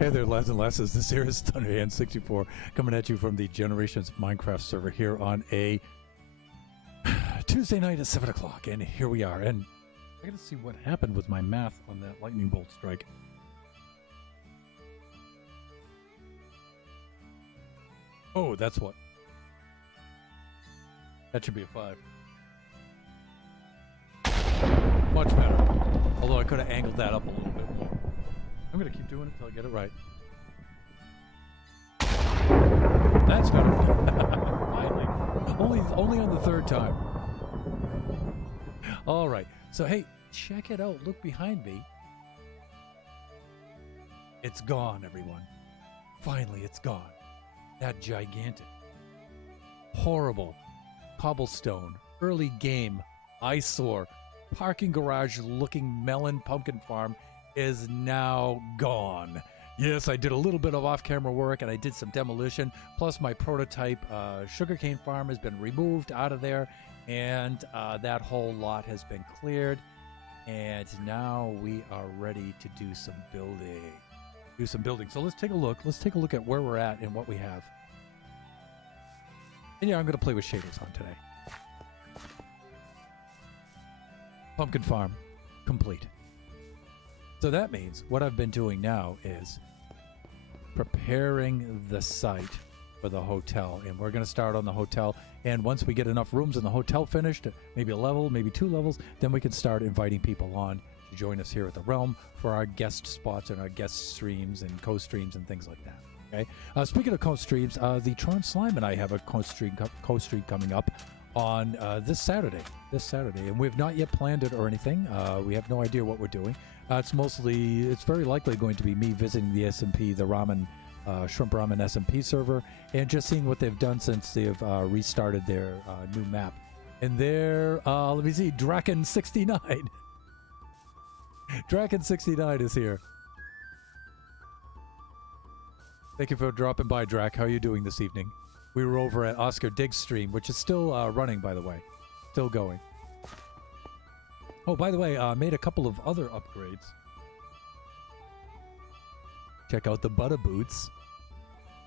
Hey there, lads and lasses. This here is Thunderhand64 coming at you from the Generations Minecraft server here on a Tuesday night at 7 o'clock. And here we are. And I gotta see what happened with my math on that lightning bolt strike. Oh, that's what. That should be a 5. Much better. Although I could have angled that up a little bit more. I'm going to keep doing it until I get it right. That's better. Finally. Only on the third time. All right. So, hey, check it out. Look behind me. It's gone, everyone. Finally, it's gone. That gigantic, horrible, cobblestone, early game, eyesore, parking garage looking melon pumpkin farm is now gone. Yes, I did a little bit of off-camera work and I did some demolition, plus my prototype sugarcane farm has been removed out of there, and that whole lot has been cleared, and now we are ready to do some building. So let's take a look. Let's take a look at where we're at and what we have. And yeah, I'm going to play with shaders on today. Pumpkin farm complete. So that means what I've been doing now is preparing the site for the hotel. And we're going to start on the hotel. And once we get enough rooms in the hotel finished, maybe a level, maybe 2 levels, then we can start inviting people on to join us here at the Realm for our guest spots and our guest streams and co-streams and things like that. Okay. Speaking of co-streams, the Tron Slime and I have a co-stream coming up on this Saturday, and we have not yet planned it or anything. We have no idea what we're doing. It's very likely going to be me visiting the SMP, the ramen, shrimp ramen SMP server, and just seeing what they've done since they've restarted their new map. And there, let me see, Draken69. Draken69 is here. Thank you for dropping by, Drac. How are you doing this evening? We were over at Oscar Dig's stream, which is still running, by the way. Still going. Oh, by the way, I made a couple of other upgrades. Check out the Butter Boots.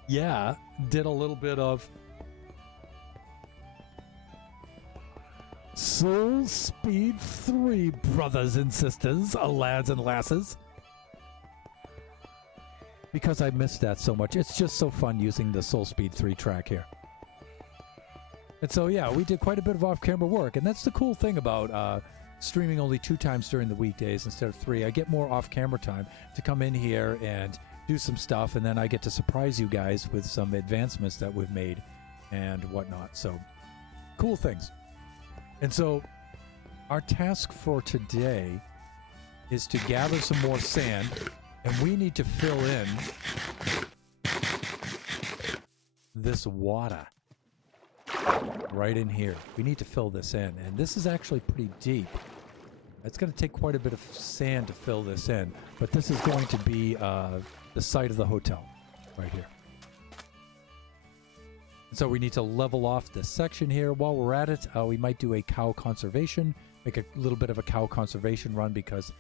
Yeah, did a little bit of Soul Speed 3, brothers and sisters, lads and lasses. Because I missed that so much. It's just so fun using the Soul Speed 3 track here. And so, yeah, we did quite a bit of off-camera work. And that's the cool thing about streaming only 2 times during the weekdays instead of 3. I get more off-camera time to come in here and do some stuff. And then I get to surprise you guys with some advancements that we've made and whatnot. So, cool things. And so, our task for today is to gather some more sand. And we need to fill in this water right in here. We need to fill this in. And this is actually pretty deep. It's going to take quite a bit of sand to fill this in. But this is going to be the site of the hotel right here. And so we need to level off this section here. While we're at it, we might do a cow conservation. Make a little bit of a cow conservation run because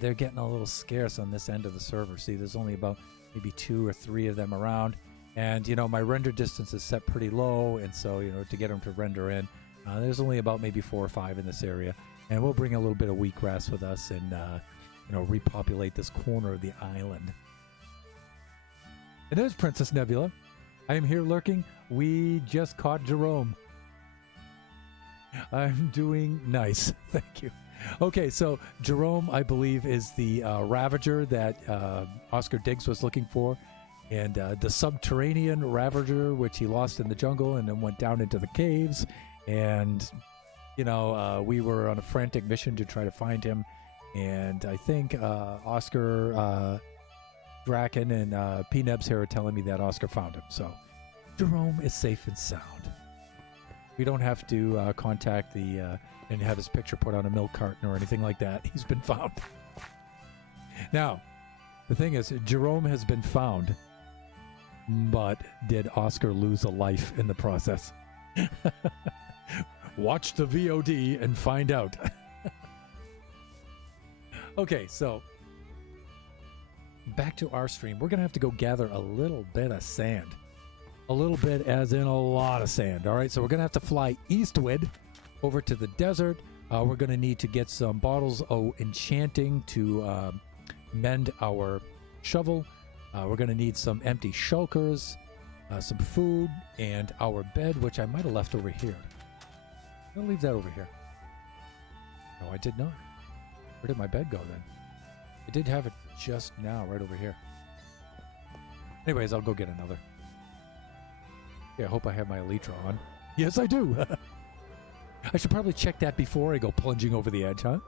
they're getting a little scarce on this end of the server. See, there's only about maybe 2 or 3 of them around. And, you know, my render distance is set pretty low. And so, you know, to get them to render in, there's only about maybe 4 or 5 in this area. And we'll bring a little bit of wheatgrass with us and, you know, repopulate this corner of the island. And there's Princess Nebula. I am here lurking. We just caught Jerome. I'm doing nice. Thank you. Okay, so Jerome, I believe, is the Ravager that Oscar Diggs was looking for. And the subterranean Ravager, which he lost in the jungle and then went down into the caves. And, you know, we were on a frantic mission to try to find him. And I think Oscar, Draken, and P-Nebs here are telling me that Oscar found him. So Jerome is safe and sound. We don't have to contact the... and have his picture put on a milk carton or anything like that. He's been found. Now, the thing is, Jerome has been found, but did Oscar lose a life in the process? Watch the VOD and find out. Okay, so back to our stream. We're going to have to go gather a little bit of sand. A little bit as in a lot of sand. All right, so we're going to have to fly eastward over to the desert. We're going to need to get some bottles of enchanting to mend our shovel. We're going to need some empty shulkers, some food, and our bed, which I might have left over here. I'll leave that over here. No, I did not. Where did my bed go then? I did have it just now, right over here. Anyways, I'll go get another. Yeah, I hope I have my elytra on. Yes, I do. I should probably check that before I go plunging over the edge, huh?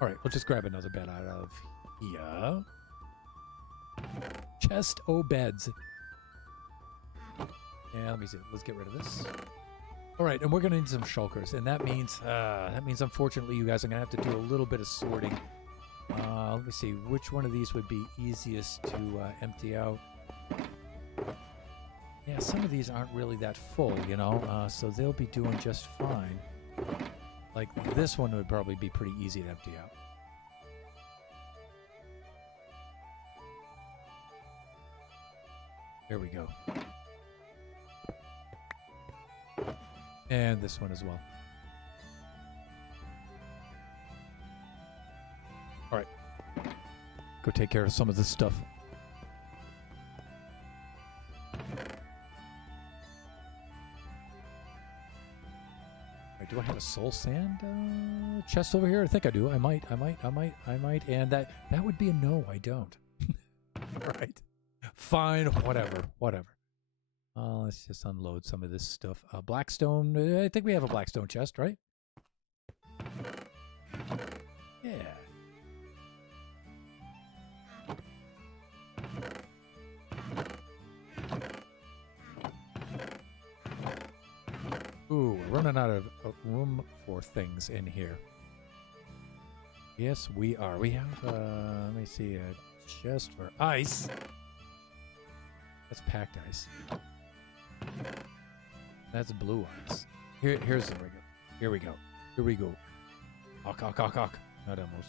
All right, we'll just grab another bed out of here. Chest o' beds. Yeah, let me see. Let's get rid of this. All right, and we're going to need some shulkers, and that means unfortunately you guys are going to have to do a little bit of sorting. Let me see which one of these would be easiest to empty out. Yeah, some of these aren't really that full, you know, so they'll be doing just fine. Like this one would probably be pretty easy to empty out. There we go. And this one as well. All right. Go take care of some of this stuff. Do I have a soul sand chest over here? I think I do. I might. And that would be a no. I don't. Right. Fine. Whatever. Let's just unload some of this stuff. Blackstone. I think we have a blackstone chest, right? Yeah. Ooh, we're running out of room for things in here. Yes, we are. We have, let me see, a chest for ice. That's packed ice. That's blue ice. Here's the rig. Here we go. Hawk. Not almost.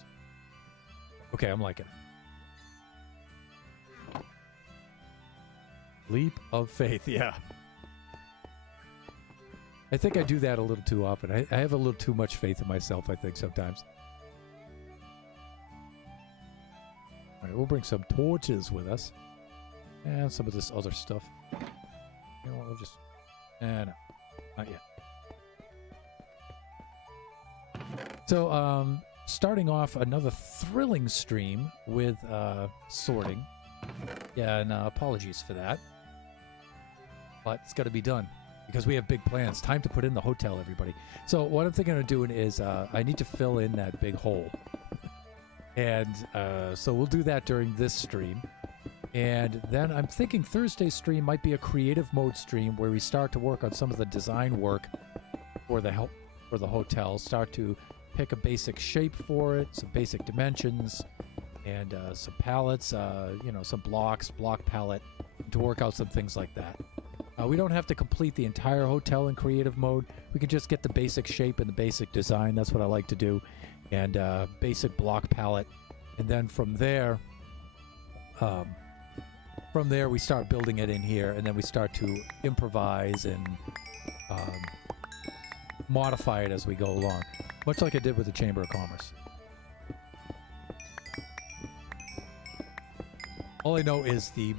Okay, I'm liking it. Leap of faith, yeah. I think I do that a little too often. I have a little too much faith in myself, I think, sometimes. All right, we'll bring some torches with us. And some of this other stuff. You know what, we'll just... no, not yet. So, starting off another thrilling stream with sorting. Yeah, and apologies for that. But it's got to be done. Because we have big plans. Time to put in the hotel, everybody. So what I'm thinking of doing is I need to fill in that big hole. And so we'll do that during this stream. And then I'm thinking Thursday's stream might be a creative mode stream where we start to work on some of the design work for the hotel. Start to pick a basic shape for it, some basic dimensions, and some pallets, some block palette, to work out some things like that. We don't have to complete the entire hotel in creative mode. We can just get the basic shape and the basic design. That's what I like to do. And basic block palette. And then from there we start building it in here. And then we start to improvise and modify it as we go along. Much like I did with the Chamber of Commerce. All I know is the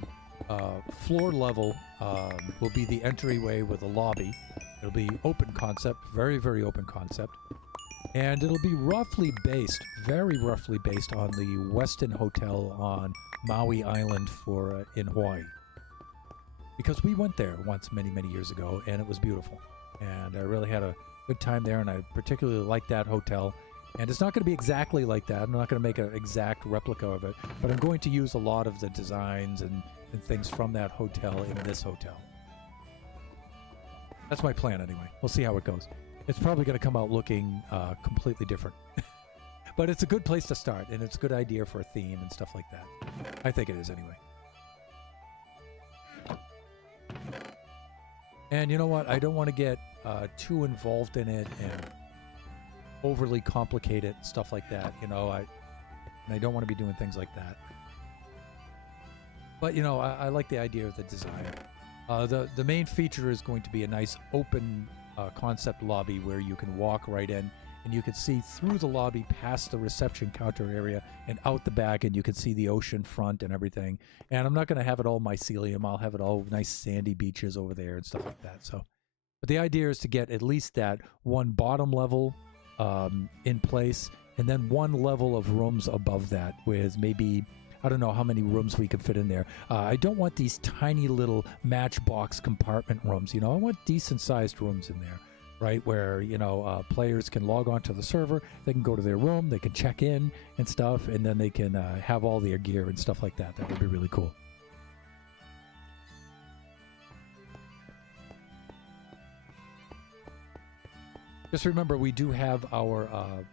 floor level will be the entryway with a lobby. It'll be open concept, very, very open concept. And it'll be very roughly based on the Westin Hotel on Maui Island in Hawaii. Because we went there once many, many years ago, and it was beautiful. And I really had a good time there, and I particularly liked that hotel. And it's not going to be exactly like that. I'm not going to make an exact replica of it, but I'm going to use a lot of the designs and things from that hotel in this hotel. That's my plan anyway. We'll see how it goes. It's probably going to come out looking completely different. But it's a good place to start, and it's a good idea for a theme and stuff like that. I think it is anyway. And you know what? I don't want to get too involved in it and overly complicate it, stuff like that. You know, and I don't want to be doing things like that. But, you know, I like the idea of the design. The main feature is going to be a nice open concept lobby where you can walk right in and you can see through the lobby past the reception counter area and out the back, and you can see the ocean front and everything. And I'm not going to have it all mycelium. I'll have it all nice sandy beaches over there and stuff like that. So, but the idea is to get at least that one bottom level in place, and then one level of rooms above that with maybe, I don't know how many rooms we could fit in there. I don't want these tiny little matchbox compartment rooms. You know, I want decent sized rooms in there, right? Where, you know, players can log on to the server, they can go to their room, they can check in and stuff, and then they can have all their gear and stuff like that. That would be really cool. Just remember, we do have our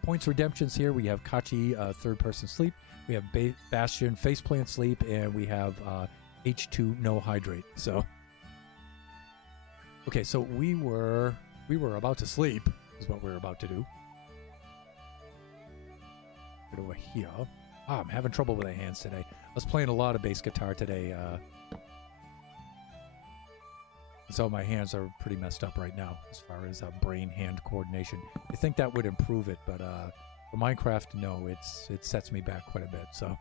points redemptions here. We have Kachi, third-person sleep. We have Bastion, faceplant sleep, and we have H2 no hydrate. So, okay, so we were about to sleep. Is what we were about to do. Get over here. I'm having trouble with my hands today. I was playing a lot of bass guitar today. So my hands are pretty messed up right now as far as brain-hand coordination. I think that would improve it, but for Minecraft, no, it sets me back quite a bit. So,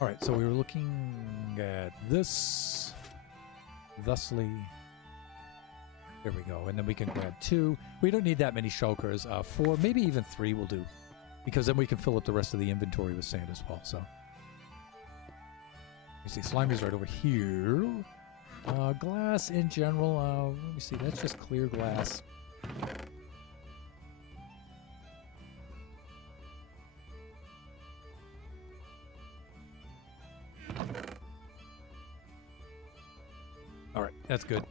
all right. So we were looking at this, thusly. There we go, and then we can grab 2. We don't need that many shulkers. 4, maybe even 3 will do, because then we can fill up the rest of the inventory with sand as well. So. You see, Slimy's right over here. Glass in general, let me see, that's just clear glass. All right, that's good.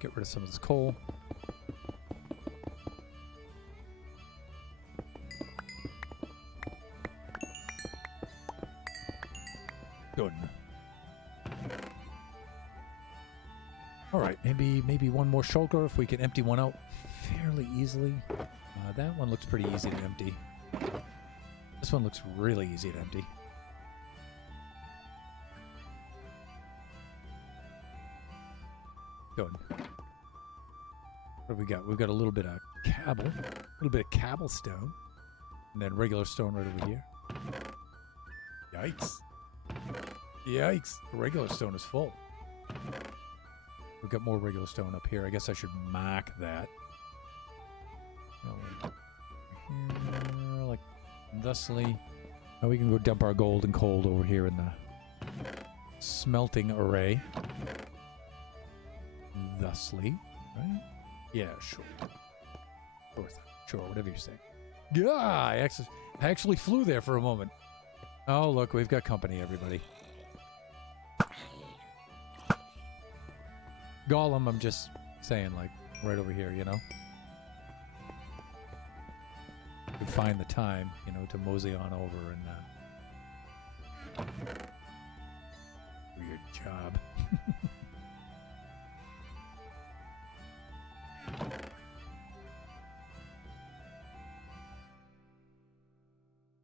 Get rid of some of this coal. Good. All right, maybe one more shulker if we can empty one out fairly easily. That one looks pretty easy to empty. This one looks really easy to empty. Good. What have we got? We've got a little bit of cabble, a little bit of cobblestone, and then regular stone right over here. Yikes. Yikes. The regular stone is full. We've got more regular stone up here. I guess I should mark that. Like thusly. Now we can go dump our gold and coal over here in the smelting array. Thusly. Right? Yeah, sure. Sure, whatever you say. Yeah, I actually flew there for a moment. Oh, look, we've got company, everybody. Gollum, I'm just saying, like, right over here, you know? You can find the time, you know, to mosey on over and, weird job.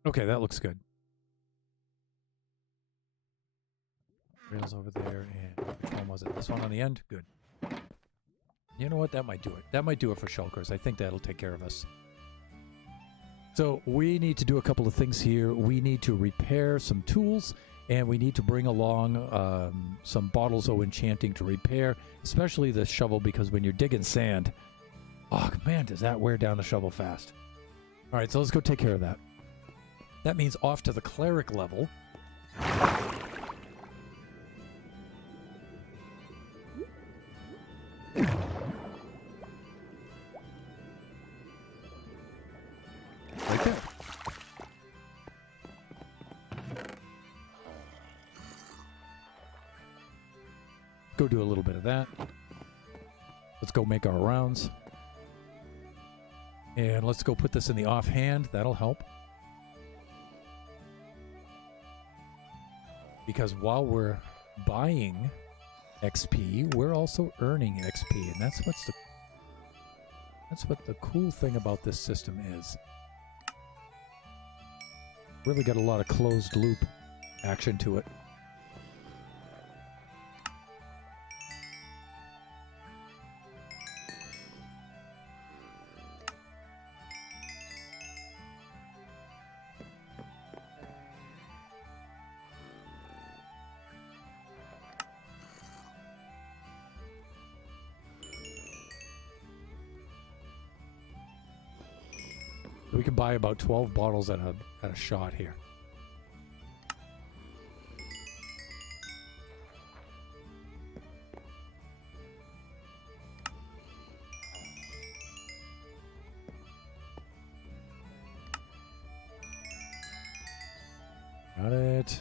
Okay, that looks good. Rails over there, and which one was it? This one on the end? Good. You know what? That might do it. That might do it for shulkers. I think that'll take care of us. So we need to do a couple of things here. We need to repair some tools, and we need to bring along some bottles of enchanting to repair, especially the shovel, because when you're digging sand, oh man, does that wear down the shovel fast. All right, so let's go take care of that. That means off to the cleric level. Right there. Go do a little bit of that. Let's go make our rounds. And let's go put this in the offhand. That'll help. Because while we're buying XP, we're also earning XP, and that's what the cool thing about this system is. Really got a lot of closed loop action to it. We can buy about 12 bottles at a shot here. Got it.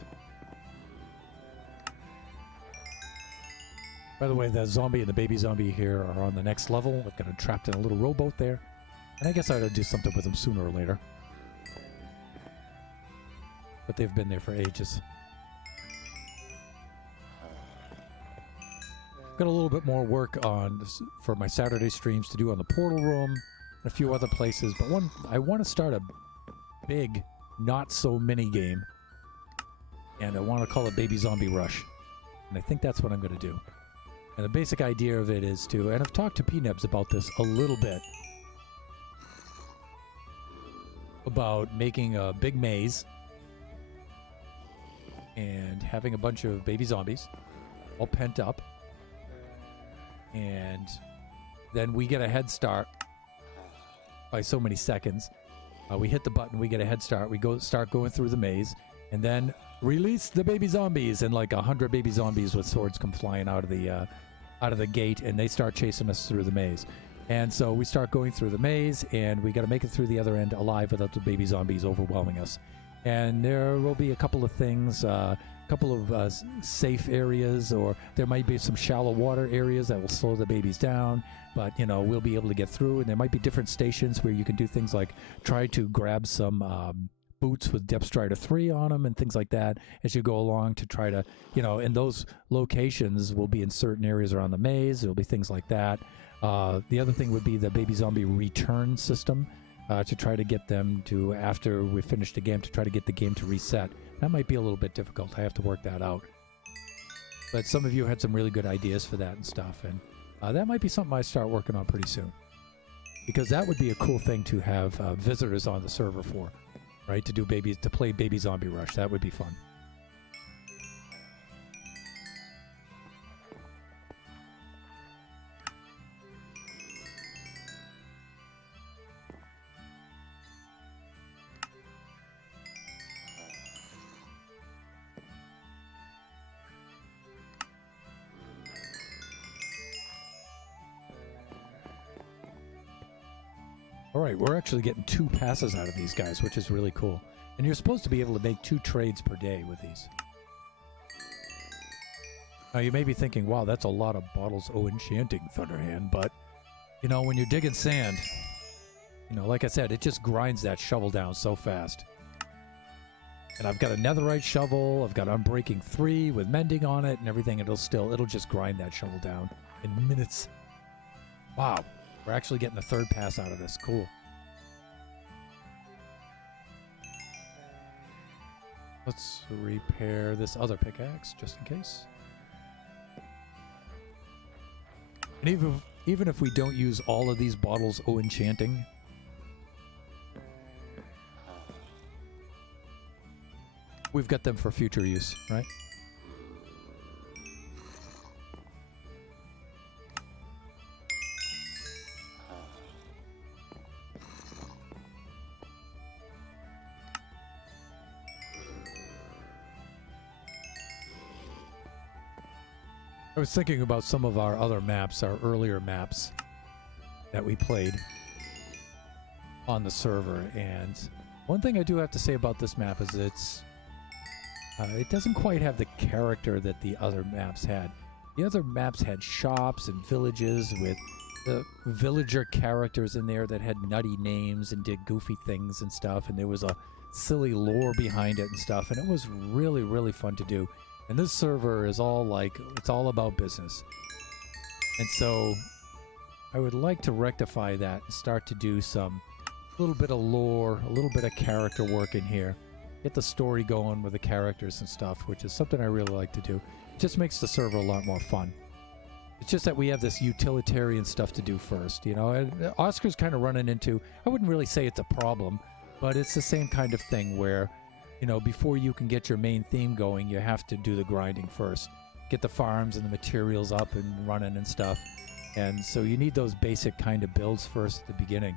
By the way, the zombie and the baby zombie here are on the next level. I've got them trapped in a little rowboat there. And I guess I ought to do something with them sooner or later. But they've been there for ages. Got a little bit more work on this for my Saturday streams to do on the portal room and a few other places. But one, I want to start a big, not so mini game. And I want to call it Baby Zombie Rush. And I think that's what I'm going to do. And the basic idea of it is to, and I've talked to P-Nebs about this a little bit, about making a big maze and having a bunch of baby zombies all pent up. And then we get a head start by so many seconds. We hit the button, we get a head start, we start going through the maze, and then release the baby zombies, and like 100 baby zombies with swords come flying out of the gate, and they start chasing us through the maze. And so we start going through the maze, and we got to make it through the other end alive without the baby zombies overwhelming us. And there will be a couple of things, a couple of safe areas, or there might be some shallow water areas that will slow the babies down, but you know, we'll be able to get through. And there might be different stations where you can do things like try to grab some boots with Depth Strider 3 on them and things like that as you go along to try to, you know, and those locations will be in certain areas around the maze. There'll be things like that. The other thing would be the baby zombie return system, to try to get them to, after we finish the game, to try to get the game to reset. That might be a little bit difficult. I have to work that out. But some of you had some really good ideas for that and stuff, and that might be something I start working on pretty soon. Because that would be a cool thing to have visitors on the server for, right? To play Baby Zombie Rush. That would be fun. All right, we're actually getting 2 passes out of these guys, which is really cool. And you're supposed to be able to make 2 trades per day with these. Now, you may be thinking, wow, that's a lot of bottles o' enchanting, Thunderhand, but, you know, when you're digging sand, you know, like I said, it just grinds that shovel down so fast. And I've got a netherite shovel, I've got Unbreaking 3 with mending on it and everything, it'll just grind that shovel down in minutes. Wow. We're actually getting a 3rd pass out of this. Cool. Let's repair this other pickaxe, just in case. And even if we don't use all of these bottles o' enchanting, we've got them for future use, right? I was thinking about some of our other maps, our earlier maps that we played on the server, and one thing I do have to say about this map is it doesn't quite have the character that the other maps had. The other maps had shops and villages with the villager characters in there that had nutty names and did goofy things and stuff, and there was a silly lore behind it and stuff, and it was really, really fun to do. And this server is all like, it's all about business. And so I would like to rectify that and start to do some little bit of lore, a little bit of character work in here. get the story going with the characters and stuff, which is something I really like to do. It just makes the server a lot more fun. It's just that we have this utilitarian stuff to do first, you know. And Oscar's kind of running into, I wouldn't really say it's a problem, but it's the same kind of thing where, you know, before you can get your main theme going, you have to do the grinding first. Get the farms and the materials up and running and stuff. And so you need those basic kind of builds first at the beginning.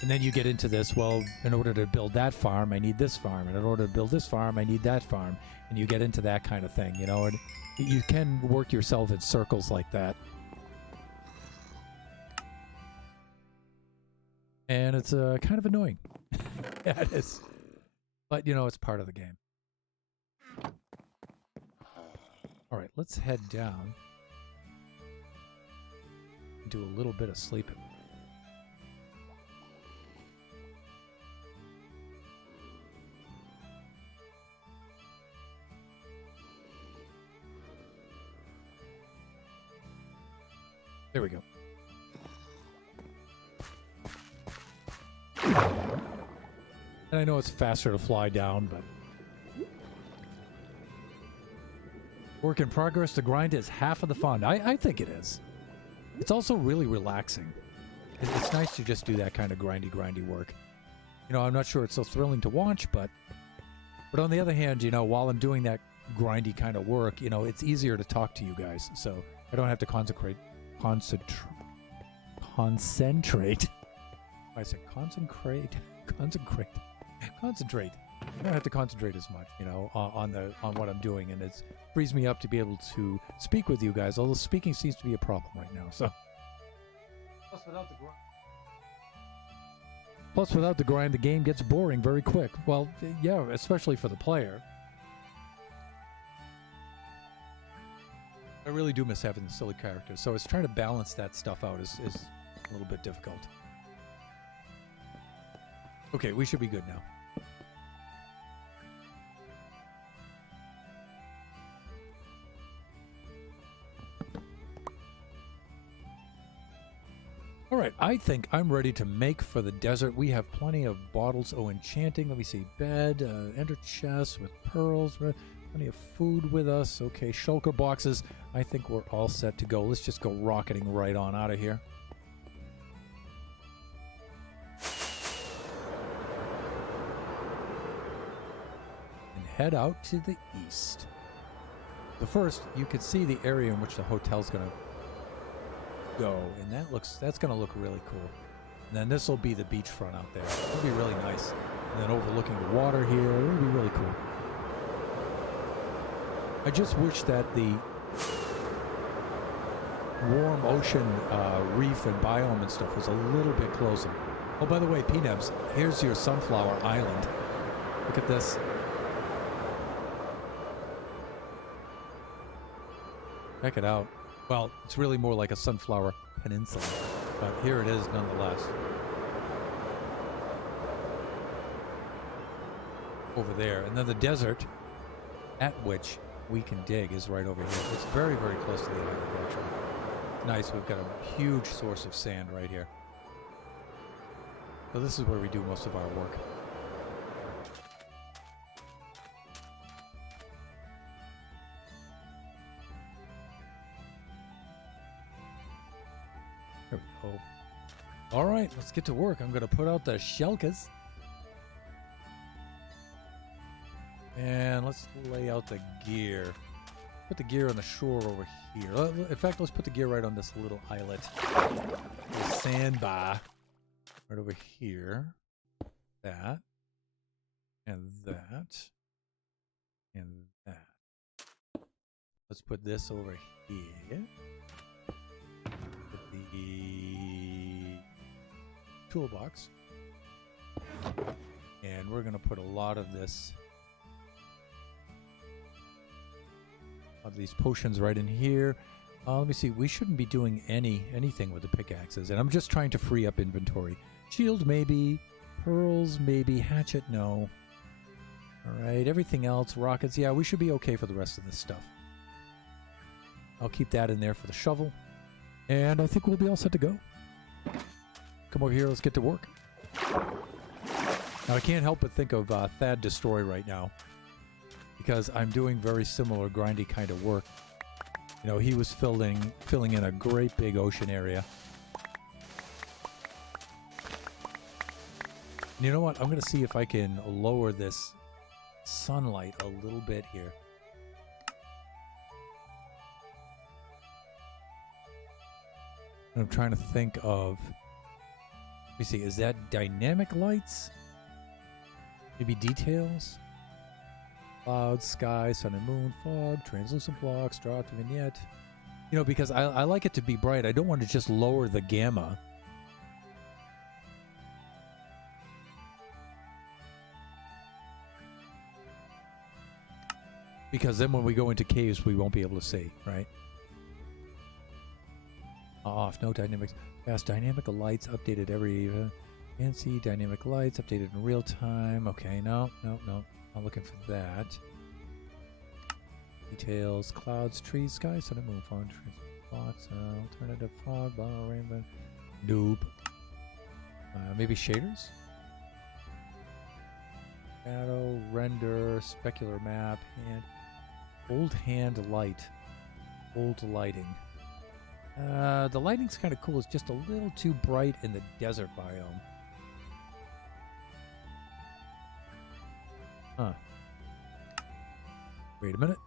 And then you get into this, well, in order to build that farm, I need this farm. And in order to build this farm, I need that farm. And you get into that kind of thing, you know. And you can work yourself in circles like that. And it's kind of annoying. Yeah, it is. But, you know, it's part of the game. All right, let's head down. Do a little bit of sleeping. There we go. And I know it's faster to fly down, but... Work in progress. The grind is half of the fun. I think it is. It's also really relaxing. It's nice to just do that kind of grindy work. You know, I'm not sure it's so thrilling to watch, but on the other hand, you know, while I'm doing that grindy kind of work, you know, it's easier to talk to you guys, so I don't have to concentrate. I said concentrate. I don't have to concentrate as much, you know, on what I'm doing, and it frees me up to be able to speak with you guys. Although speaking seems to be a problem right now. So, plus without the grind, the game gets boring very quick. Well, yeah, especially for the player. I really do miss having the silly characters, so it's trying to balance that stuff out is a little bit difficult. Okay, we should be good now. Alright, I think I'm ready to make for the desert. We have plenty of bottles. Oh, enchanting. Let me see. Bed, ender chest with pearls. Plenty of food with us. Okay, shulker boxes. I think we're all set to go. Let's just go rocketing right on out of here. And head out to the east. But first, you can see the area in which the hotel's going to go, and that's going to look really cool. And then this will be the beachfront out there. It'll be really nice. And then overlooking the water here, it'll be really cool. I just wish that the warm ocean reef and biome and stuff was a little bit closer. Oh, by the way, P-Nebs, here's your sunflower island. Look at this. Check it out. Well, it's really more like a sunflower peninsula, but here it is nonetheless. Over there. And then the desert at which we can dig is right over here. It's very, very close to the island, actually. It's nice. We've got a huge source of sand right here. So this is where we do most of our work. There we go. All right, let's get to work. I'm going to put out the shulkers. And let's lay out the gear. Put the gear on the shore over here. In fact, let's put the gear right on this little islet. The sandbar. Right over here. That. And that. And that. Let's put this over here. Put the toolbox. And we're going to put a lot of this, of these potions right in here. Let me see. We shouldn't be doing anything with the pickaxes. And I'm just trying to free up inventory. Shield, maybe. Pearls, maybe. Hatchet, no. All right. Everything else. Rockets. Yeah, we should be okay for the rest of this stuff. I'll keep that in there for the shovel. And I think we'll be all set to go. Come over here. Let's get to work. Now, I can't help but think of Thad Destroy right now, because I'm doing very similar grindy kind of work. You know, he was filling in a great big ocean area. And you know what? I'm going to see if I can lower this sunlight a little bit here. I'm trying to think of, let me see, is that dynamic lights? Maybe details? Clouds, sky, sun and moon, fog, translucent blocks, draw to vignette. You know, because I like it to be bright. I don't want to just lower the gamma. Because then when we go into caves, we won't be able to see, right? Off, no dynamics. Fast dynamic lights updated every fancy dynamic lights updated in real time. Okay, no. Not looking for that. Details, clouds, trees, sky, sun and moon, fog, spots, alternative fog, blah, rainbow. Nope. Maybe shaders? Shadow, render, specular map, hand. Old hand light. Old lighting. The lighting's kind of cool. It's just a little too bright in the desert biome. Huh. Wait a minute.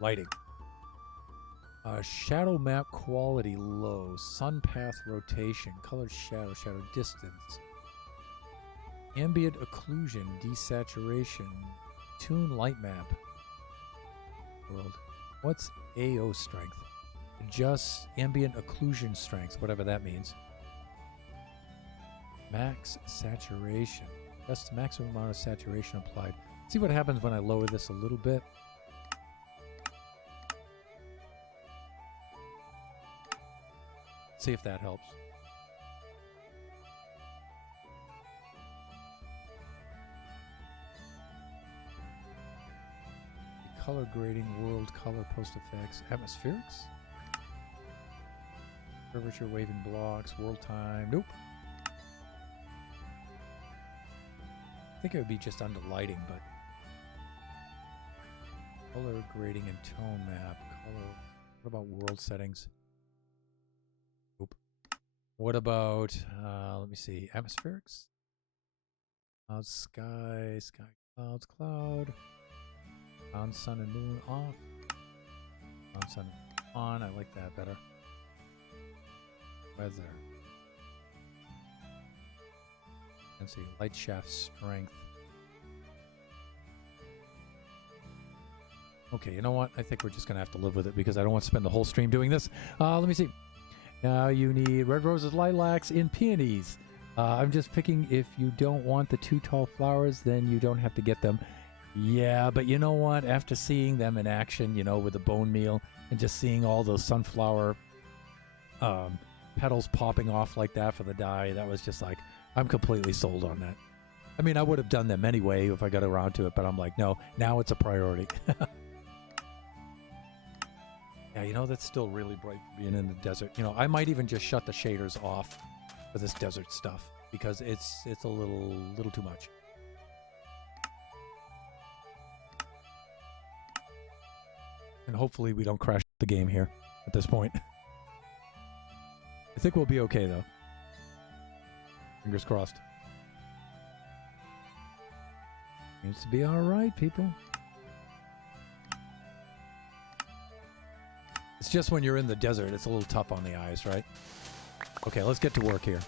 Lighting. Shadow map quality low. Sun path rotation. Color shadow. Shadow distance. Ambient occlusion. Desaturation. Tune light map. World. What's AO strength? Adjust ambient occlusion strength, whatever that means. Max saturation. That's the maximum amount of saturation applied. See what happens when I lower this a little bit. See if that helps. Color grading, world color, post effects, atmospherics, curvature, waving blocks, world time. Nope. I think it would be just under lighting, but color grading and tone map. Color. What about world settings? Nope. What about let me see, atmospherics, cloud, sky, clouds, cloud. On sun and moon off. On sun on. I like that better. Weather. Let's see. Light shaft strength. Okay, you know what? I think we're just going to have to live with it because I don't want to spend the whole stream doing this. Let me see. Now you need red roses, lilacs, and peonies. I'm just picking if you don't want the two tall flowers, then you don't have to get them. Yeah, but you know what? After seeing them in action, you know, with the bone meal and just seeing all those sunflower petals popping off like that for the dye, that was just like, I'm completely sold on that. I mean, I would have done them anyway if I got around to it, but I'm like, no, now it's a priority. Yeah, you know, that's still really bright for being in the desert. You know, I might even just shut the shaders off for this desert stuff because it's a little too much. And hopefully we don't crash the game here at this point. I think we'll be okay, though. Fingers crossed. Seems to be all right, people. It's just when you're in the desert, it's a little tough on the eyes, right? Okay, let's get to work here.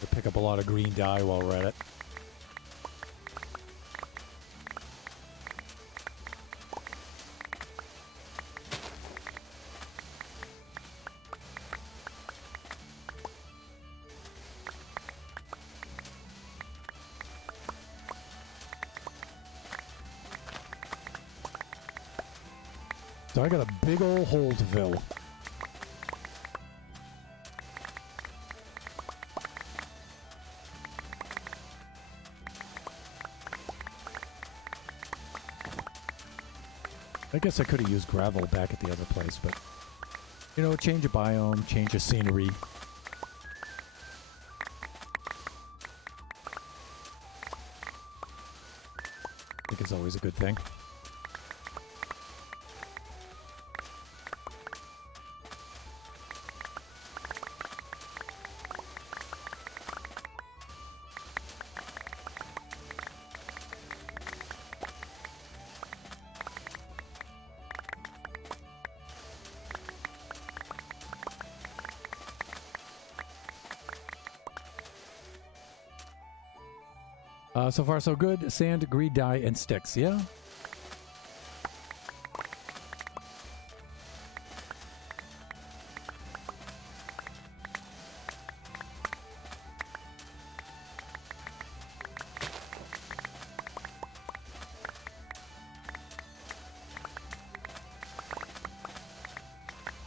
We'll pick up a lot of green dye while we're at it. So I got a big old hole to fill. I guess I could have used gravel back at the other place, but, you know, change of biome, change of scenery. I think it's always a good thing. So far, so good. Sand, greed dye, and sticks. Yeah.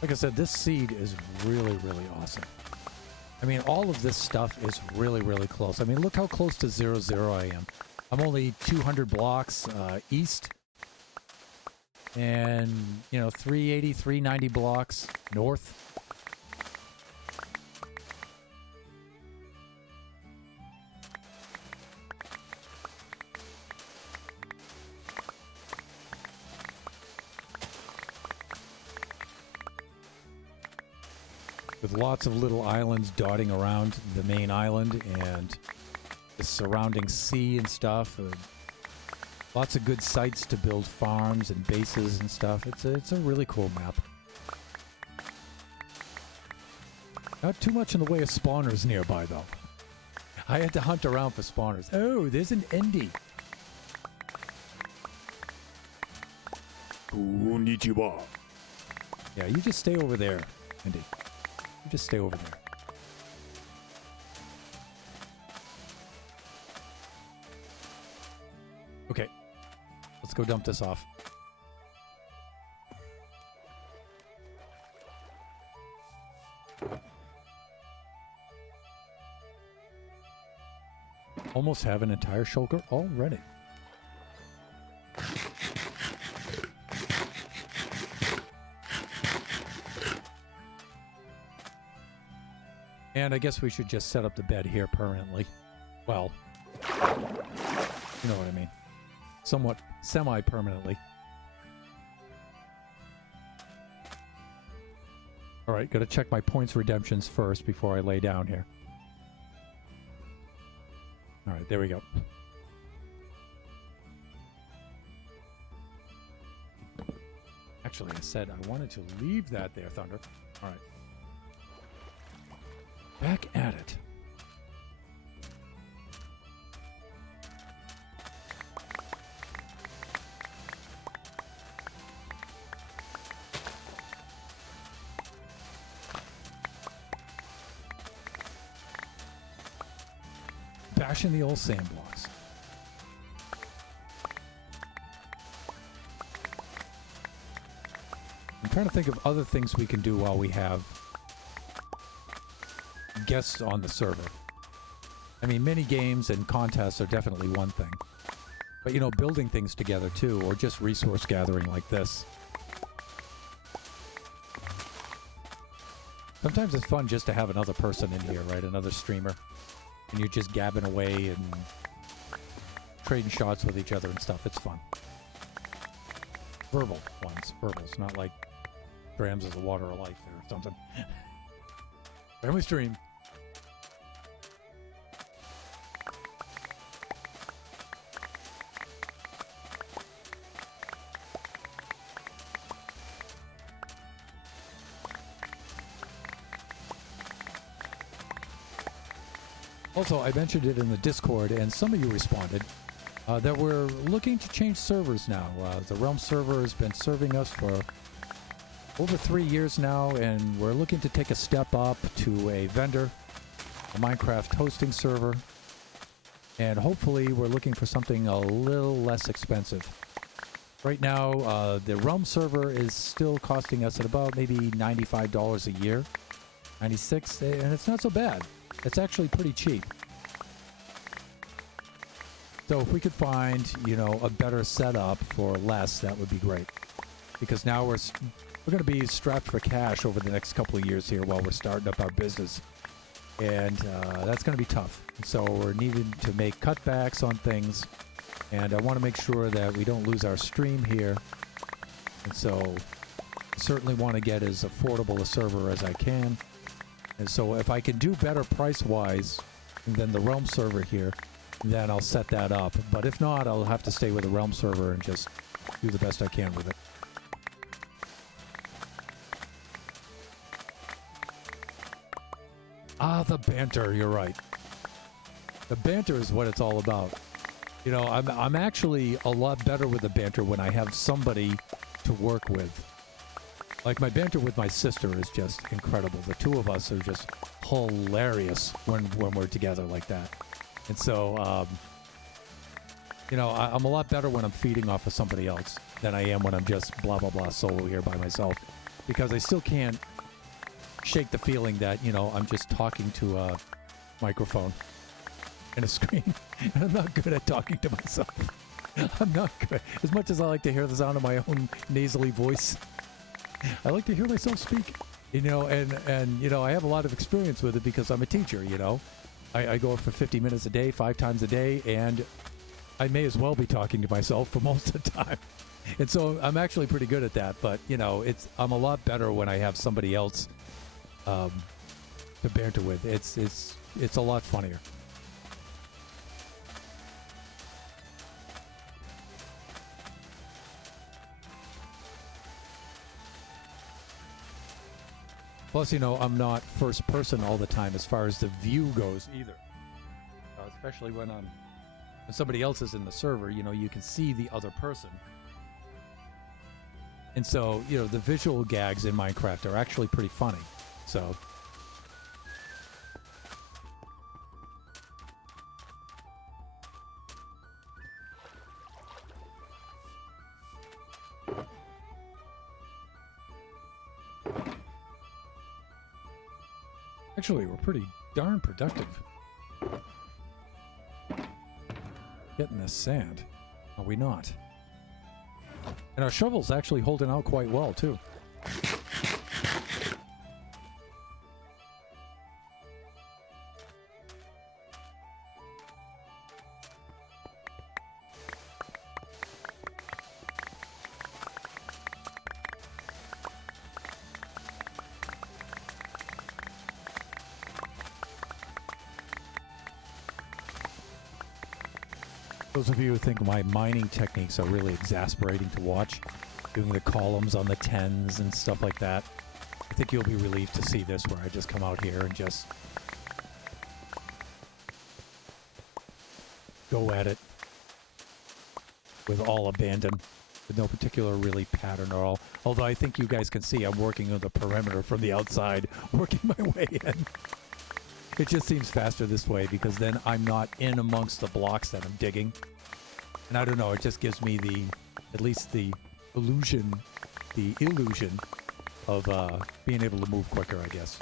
Like I said, this seed is really, really awesome. I mean, all of this stuff is really, really close. I mean, look how close to 0-0 I am. I'm only 200 blocks east. And, you know, 380, 390 blocks north. With lots of little islands dotting around the main island and the surrounding sea and stuff. Lots of good sites to build farms and bases and stuff. It's a really cool map. Not too much in the way of spawners nearby, though. I had to hunt around for spawners. Oh, there's an Endy. Konnichiwa. Yeah, you just stay over there, Endy. You just stay over there. Okay. Let's go dump this off. Almost have an entire shulker already. And I guess we should just set up the bed here permanently. Well, you know what I mean. Somewhat semi-permanently. Alright, gotta check my points redemptions first before I lay down here. Alright, there we go. Actually, I said I wanted to leave that there, Thunder. Alright. Back at it. Bashing the old sand blocks. I'm trying to think of other things we can do while we have guests on the server. I mean, mini games and contests are definitely one thing. But, you know, building things together too, or just resource gathering like this. Sometimes it's fun just to have another person in here, right? Another streamer. And you're just gabbing away and trading shots with each other and stuff. It's fun. Verbal ones. Verbals, not like Drams is the water of life there or something. Family stream. Also, I mentioned it in the Discord, and some of you responded, that we're looking to change servers now. The Realm server has been serving us for over 3 years now, and we're looking to take a step up to a vendor, a Minecraft hosting server, and hopefully we're looking for something a little less expensive. Right now, the Realm server is still costing us at about maybe $95 a year, $96, and it's not so bad. It's actually pretty cheap. So if we could find, you know, a better setup for less, that would be great. because now we're going to be strapped for cash over the next couple of years here while we're starting up our business, and that's going to be tough. So we're needing to make cutbacks on things, and I want to make sure that we don't lose our stream here. And so certainly want to get as affordable a server as I can. And so if I can do better price-wise than the Realm server here, then I'll set that up. But if not, I'll have to stay with the Realm server and just do the best I can with it. Ah, the banter, you're right. The banter is what it's all about. You know, I'm actually a lot better with the banter when I have somebody to work with. Like, my banter with my sister is just incredible. The two of us are just hilarious when we're together like that. And so, you know, I'm a lot better when I'm feeding off of somebody else than I am when I'm just blah, blah, blah solo here by myself. Because I still can't shake the feeling that, you know, I'm just talking to a microphone and a screen. And I'm not good at talking to myself. I'm not good. As much as I like to hear the sound of my own nasally voice, I like to hear myself speak, you know, and you know, I have a lot of experience with it because I'm a teacher, you know. I go for 50 minutes a day, 5 times a day, and I may as well be talking to myself for most of the time. And so I'm actually pretty good at that, but, you know, I'm a lot better when I have somebody else to banter with. It's a lot funnier. Plus, you know, I'm not first person all the time as far as the view goes either. Especially when somebody else is in the server, you know, you can see the other person. And so, you know, the visual gags in Minecraft are actually pretty funny. So actually, we're pretty darn productive. Getting this sand. Are we not? And our shovel's actually holding out quite well, too. Those of you who think my mining techniques are really exasperating to watch, doing the columns on the 10s and stuff like that, I think you'll be relieved to see this where I just come out here and just go at it with all abandon, with no particular really pattern at all. Although I think you guys can see I'm working on the perimeter from the outside, working my way in. It just seems faster this way because then I'm not in amongst the blocks that I'm digging. And I don't know, it just gives me at least the illusion of being able to move quicker, I guess.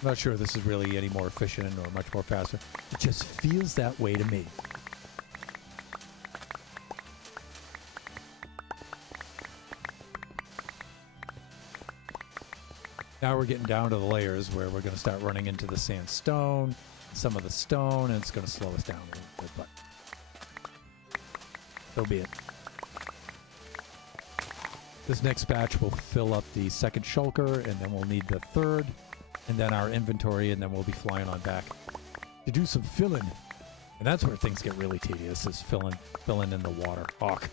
I'm not sure this is really any more efficient or much more faster. It just feels that way to me. Now we're getting down to the layers where we're going to start running into the sandstone, some of the stone, and it's going to slow us down a little bit, but so be it. This next batch will fill up the second shulker, and then we'll need the third, and then our inventory, and then we'll be flying on back to do some filling. And that's where things get really tedious, is filling in the water. Awk.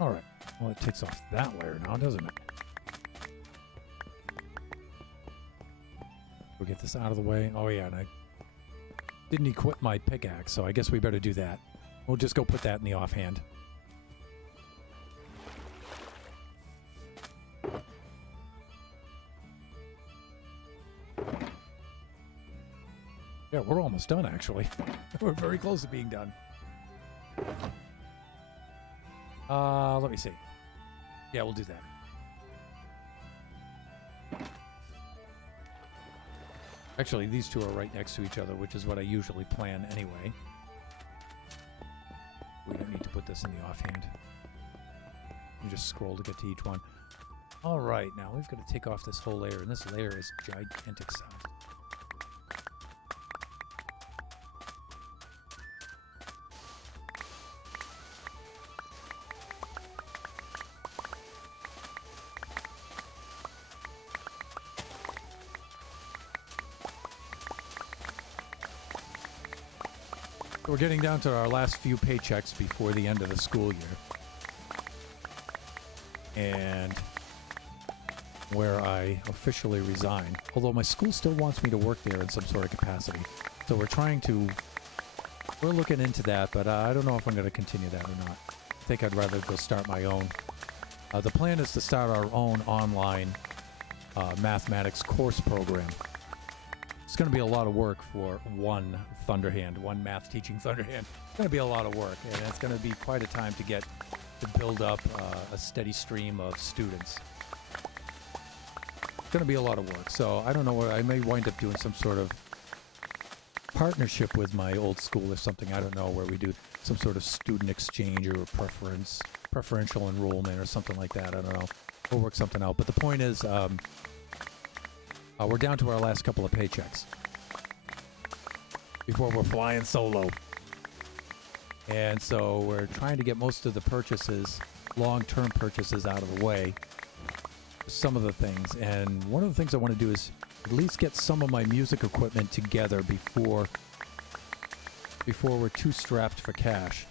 All right. Well, it takes off that layer now, doesn't it? We'll get this out of the way. Oh, yeah, and I didn't equip my pickaxe, so I guess we better do that. We'll just go put that in the offhand. Yeah, we're almost done, actually. We're very close to being done. Let me see. Yeah, we'll do that. Actually, these two are right next to each other, which is what I usually plan anyway. We don't need to put this in the offhand. You just scroll to get to each one. All right, now we've got to take off this whole layer, and this layer is gigantic size. We're getting down to our last few paychecks before the end of the school year. And where I officially resign. Although my school still wants me to work there in some sort of capacity. So we're looking into that, but I don't know if I'm going to continue that or not. I think I'd rather go start my own. The plan is to start our own online mathematics course program. It's going to be a lot of work for one Thunderhand, one math teaching Thunderhand. It's going to be a lot of work, and it's going to be quite a time to build up a steady stream of students. It's going to be a lot of work, so I don't know. I may wind up doing some sort of partnership with my old school or something. I don't know, where we do some sort of student exchange or preferential enrollment or something like that. I don't know. We'll work something out. But the point is, we're down to our last couple of paychecks before we're flying solo. And so we're trying to get most of the purchases, long-term purchases, out of the way. Some of the things. And one of the things I want to do is at least get some of my music equipment together before we're too strapped for cash.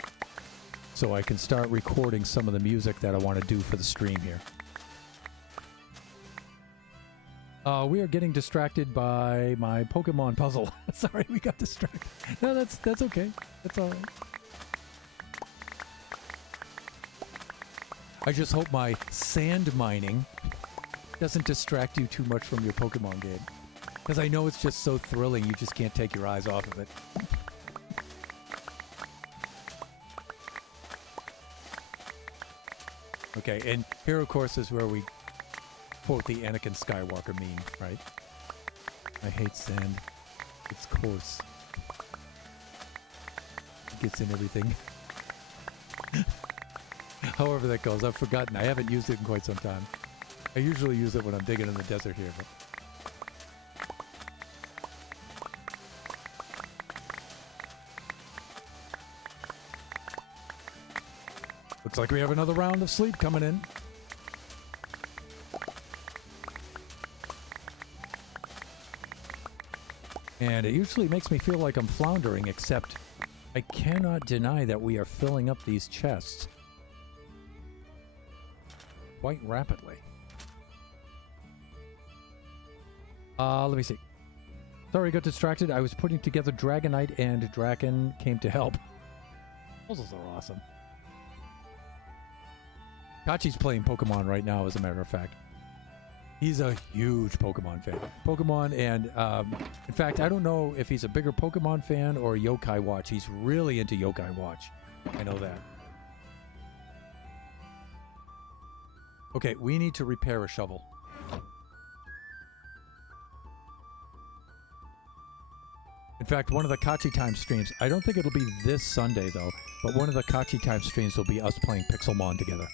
So I can start recording some of the music that I want to do for the stream here. We are getting distracted by my Pokemon puzzle. Sorry, we got distracted. No, that's okay. That's all right. I just hope my sand mining doesn't distract you too much from your Pokemon game. Because I know it's just so thrilling, you just can't take your eyes off of it. Okay, and here, of course, is where we quote the Anakin Skywalker meme, right? I hate sand. It's coarse. It gets in everything. However that goes, I've forgotten. I haven't used it in quite some time. I usually use it when I'm digging in the desert here. But looks like we have another round of sleep coming in. And it usually makes me feel like I'm floundering, except I cannot deny that we are filling up these chests quite rapidly. Let me see. Sorry, I got distracted. I was putting together Dragonite, and Draken came to help. Puzzles are awesome. Kachi's playing Pokemon right now, as a matter of fact. He's a huge Pokemon fan. Pokemon, and in fact, I don't know if he's a bigger Pokemon fan or Yokai Watch. He's really into Yokai Watch. I know that. Okay, we need to repair a shovel. In fact, one of the Kachi Time streams, I don't think it'll be this Sunday though, but one of the Kachi Time streams will be us playing Pixelmon together.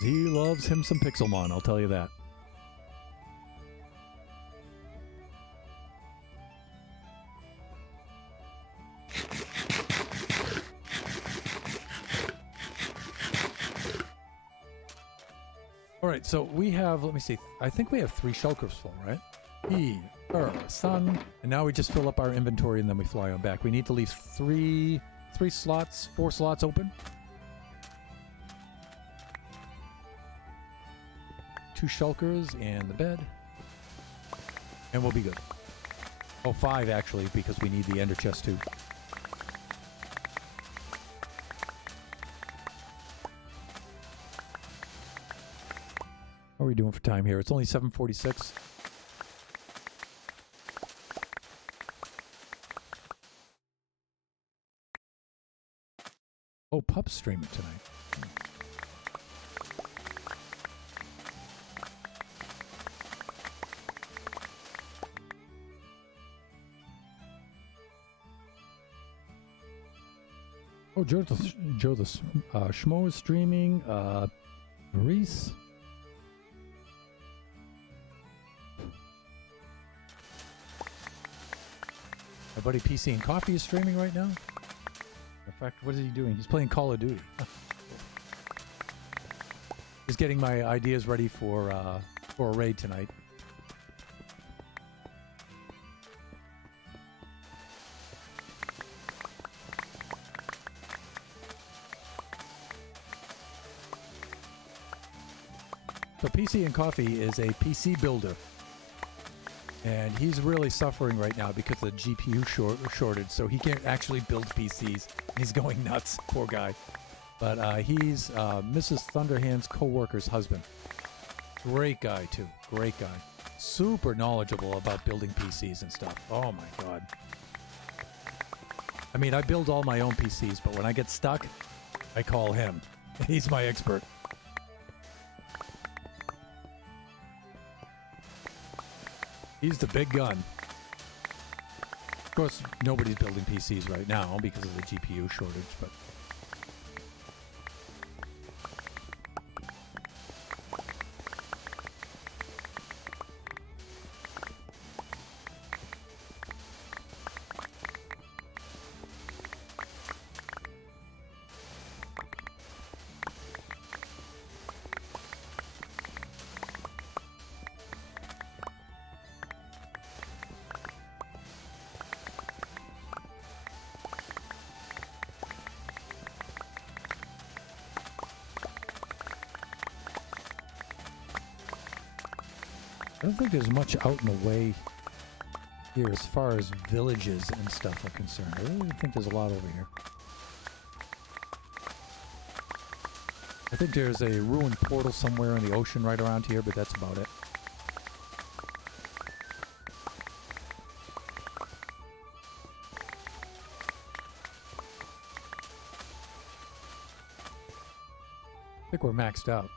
He loves him some Pixelmon, I'll tell you that. Alright, so we have, let me see, I think we have 3 shulkers full, right? Sun, and now we just fill up our inventory and then we fly on back. We need to leave 4 slots open. 2 shulkers and the bed. And we'll be good. Oh, 5 actually, because we need the ender chest too. How are we doing for time here? It's only 7:46. Oh, Pup's streaming tonight. Oh, Joe the Schmo is streaming. Reese. My buddy PC and Coffee is streaming right now. In fact, what is he doing? He's playing Call of Duty. He's getting my ideas ready for a raid tonight. So PC and Coffee is a PC builder. And he's really suffering right now because of the GPU shortage, so he can't actually build PCs. He's going nuts, poor guy. But he's Mrs. Thunderhand's co-worker's husband. Great guy, too. Great guy. Super knowledgeable about building PCs and stuff. Oh, my God. I mean, I build all my own PCs, but when I get stuck, I call him. He's my expert. He's the big gun. Of course, nobody's building PCs right now because of the GPU shortage, but... I don't think there's much out in the way here as far as villages and stuff are concerned. I really think there's a lot over here. I think there's a ruined portal somewhere in the ocean right around here, but that's about it. I think we're maxed out.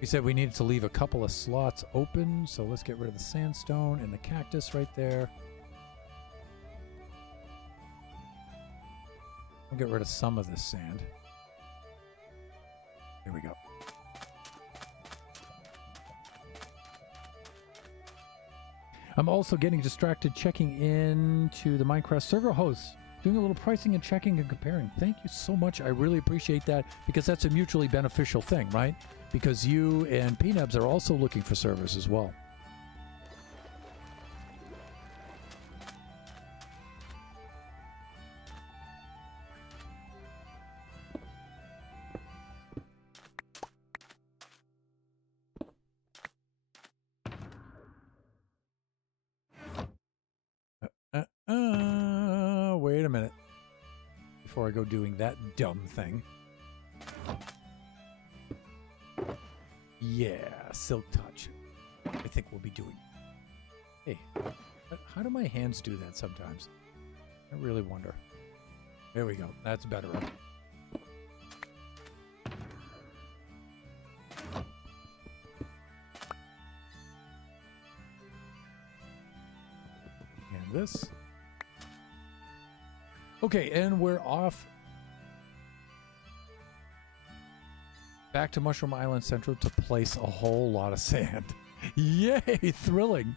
We said we needed to leave a couple of slots open, so let's get rid of the sandstone and the cactus right there. We'll get rid of some of this sand. There we go. I'm also getting distracted checking into the Minecraft server hosts, doing a little pricing and checking and comparing. Thank you so much. I really appreciate that because that's a mutually beneficial thing, right? Because you and PNebs are also looking for servers as well. Wait a minute. Before I go doing that dumb thing. Yeah, Silk Touch. I think we'll be doing... Hey, how do my hands do that sometimes? I really wonder. There we go. That's better. And this. Okay, and we're off back to Mushroom Island Central to place a whole lot of sand. Yay! Thrilling!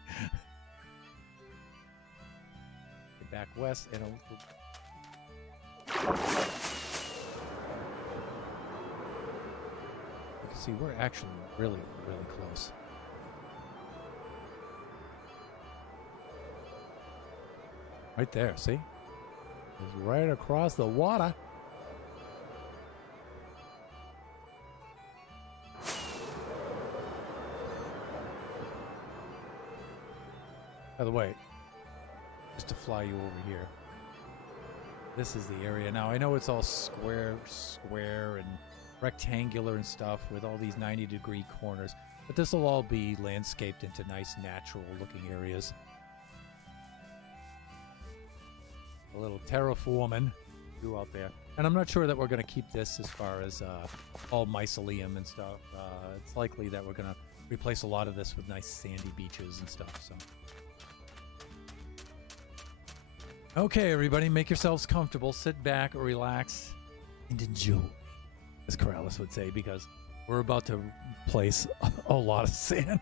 Back west and a little... You can see we're actually really, really close. Right there, see? It's right across the water. By the way, just to fly you over here, this is the area. Now, I know it's all square, and rectangular and stuff with all these 90-degree corners. But this will all be landscaped into nice, natural-looking areas. A little terraforming do out there. And I'm not sure that we're going to keep this as far as all mycelium and stuff. It's likely that we're going to replace a lot of this with nice sandy beaches and stuff. So, okay, everybody, make yourselves comfortable. Sit back, relax, and enjoy, as Corrales would say, because we're about to place a lot of sand.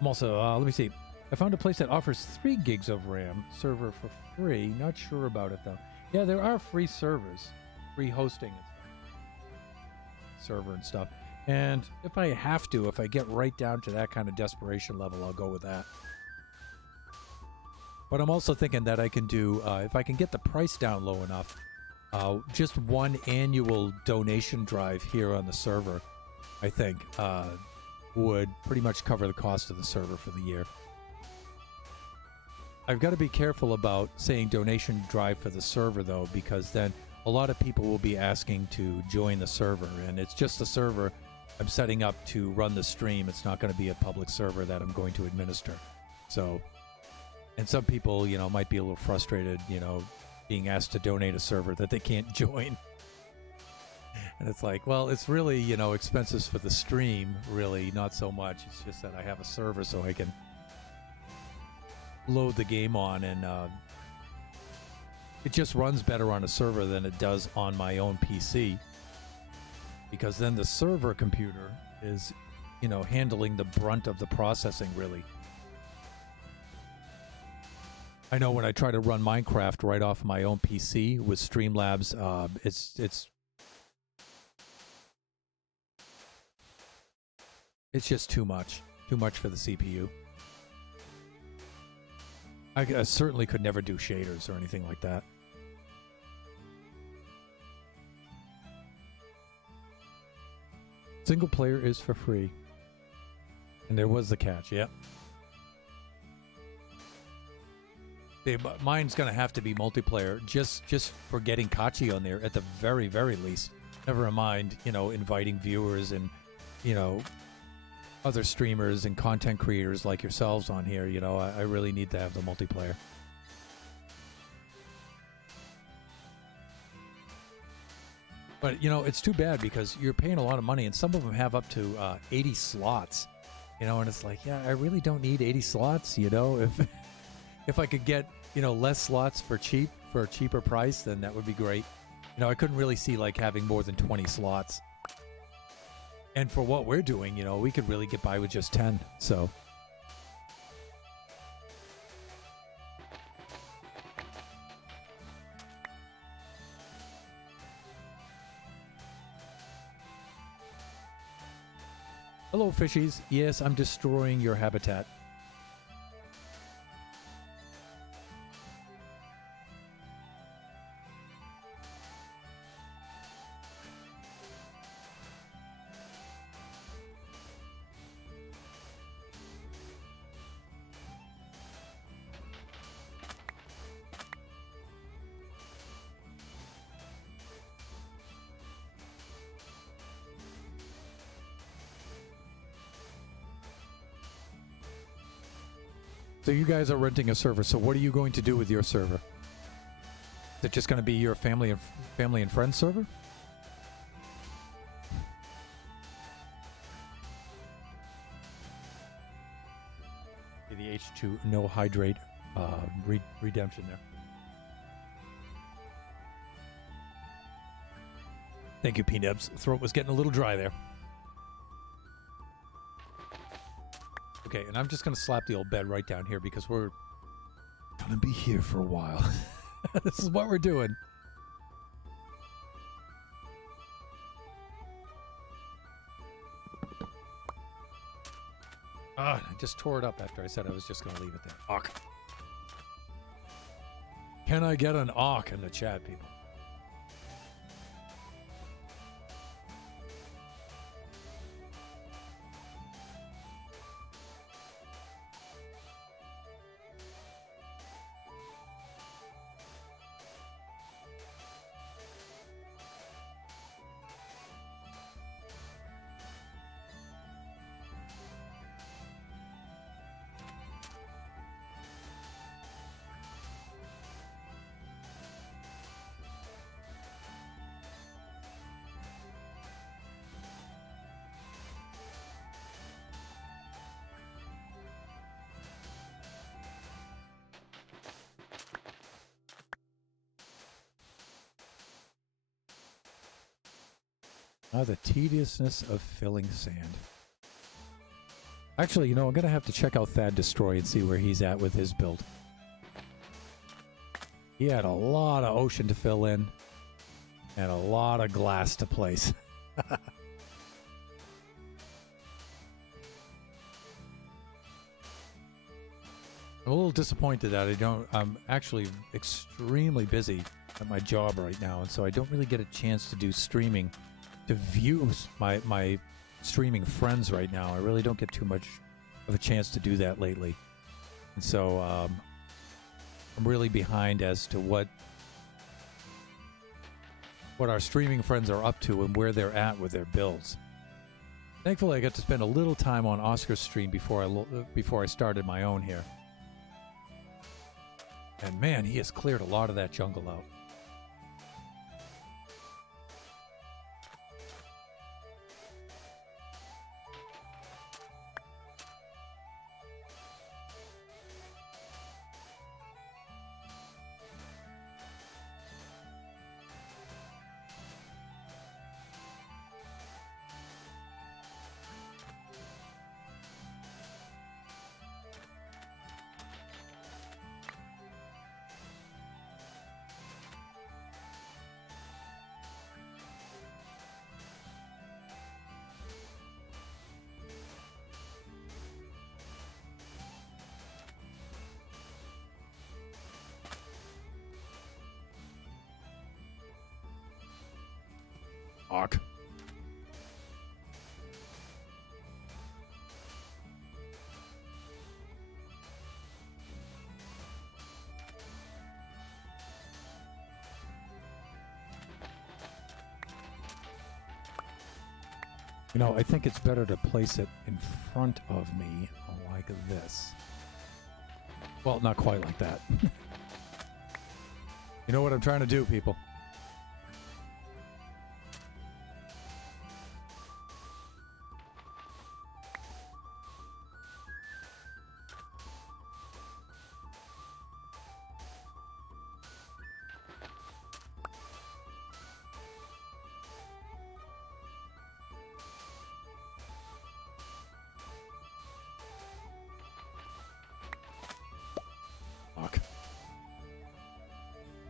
I'm also, let me see. I found a place that offers 3 gigs of RAM server for free. Not sure about it, though. Yeah, there are free servers, free hosting server and stuff. And if I have to, if I get right down to that kind of desperation level, I'll go with that. But I'm also thinking that I can do, if I can get the price down low enough, just one annual donation drive here on the server, I think, would pretty much cover the cost of the server for the year. I've got to be careful about saying donation drive for the server, though, because then a lot of people will be asking to join the server, and it's just a server I'm setting up to run the stream. It's not going to be a public server that I'm going to administer. So, and some people, you know, might be a little frustrated, you know, being asked to donate a server that they can't join. And it's like, well, it's really, you know, expenses for the stream, really, not so much. It's just that I have a server so I can load the game on, and it just runs better on a server than it does on my own PC, because then the server computer is, you know, handling the brunt of the processing, really. I know when I try to run Minecraft right off my own PC with Streamlabs, it's just too much for the CPU. I certainly could never do shaders or anything like that. Single player is for free. And there was the catch, yep. Mine's going to have to be multiplayer just for getting Kachi on there at the very, very least. Never mind, you know, inviting viewers and, you know, other streamers and content creators like yourselves on here. You know, I really need to have the multiplayer. But, you know, it's too bad because you're paying a lot of money, and some of them have up to 80 slots. You know, and it's like, yeah, I really don't need 80 slots, you know. If I could get, you know, less slots for a cheaper price, then that would be great. You know, I couldn't really see, like, having more than 20 slots. And for what we're doing, you know, we could really get by with just 10, so. Hello, fishies. Yes, I'm destroying your habitat. So you guys are renting a server. So what are you going to do with your server? Is it just going to be your family and friends server? The H2 no hydrate redemption there. Thank you, P-Nibs. Throat was getting a little dry there. Okay, and I'm just going to slap the old bed right down here because we're going to be here for a while. This is what we're doing. I just tore it up after I said I was just going to leave it there. Awk. Can I get an awk in the chat, people? The tediousness of filling sand. Actually, I'm going to have to check out Thad Destroy and see where he's at with his build. He had a lot of ocean to fill in and a lot of glass to place. I'm a little disappointed that I'm actually extremely busy at my job right now, and so I don't really get a chance to do streaming, to view my streaming friends right now. I really don't get too much of a chance to do that lately. And so I'm really behind as to what our streaming friends are up to and where they're at with their builds. Thankfully, I got to spend a little time on Oscar's stream before I started my own here. And man, he has cleared a lot of that jungle out. Fuck. I think it's better to place it in front of me like this. Well, not quite like that. You know what I'm trying to do, people?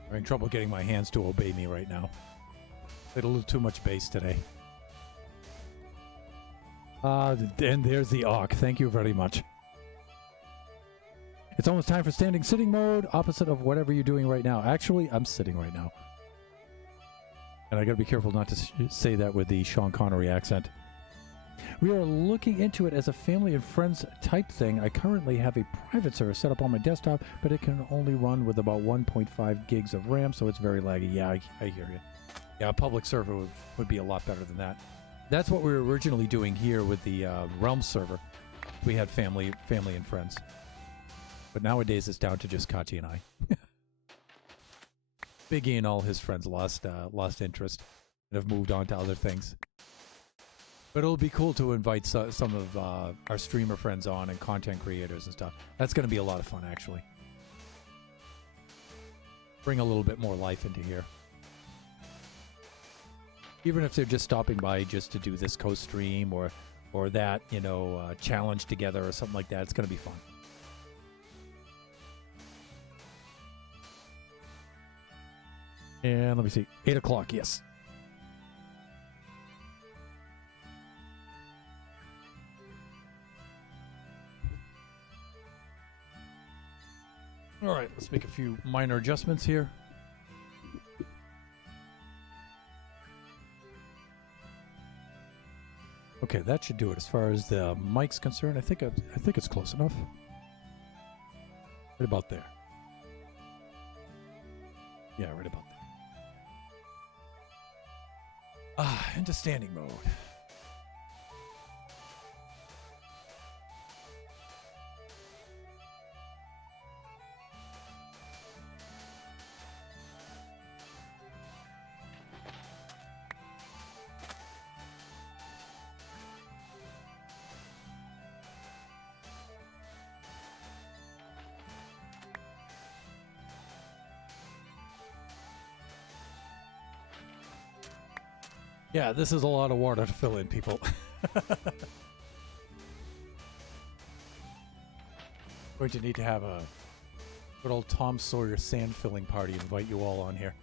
Having trouble getting my hands to obey me right now. Played a little too much bass today. And there's the Auk. Thank you very much. It's almost time for standing sitting mode, opposite of whatever you're doing right now. Actually, I'm sitting right now. And I gotta be careful not to say that with the Sean Connery accent. We are looking into it as a family and friends type thing. I currently have a private server set up on my desktop, but it can only run with about 1.5 gigs of RAM, so it's very laggy. Yeah, I hear you. Yeah, a public server would be a lot better than that. That's what we were originally doing here with the Realm server. We had family and friends. But nowadays it's down to just Kachi and I. Biggie and all his friends lost interest and have moved on to other things. But it'll be cool to invite some of our streamer friends on and content creators and stuff. That's going to be a lot of fun, actually. Bring a little bit more life into here. Even if they're just stopping by just to do this co-stream or that, challenge together or something like that, it's going to be fun. And let me see. 8 o'clock, yes. All right, let's make a few minor adjustments here. Okay, that should do it as far as the mic's concerned. I think it's close enough. Right about there. Yeah, right about there. Into standing mode. Yeah, this is a lot of water to fill in, people. Going to need to have a good old Tom Sawyer sand filling party. Invite you all on here.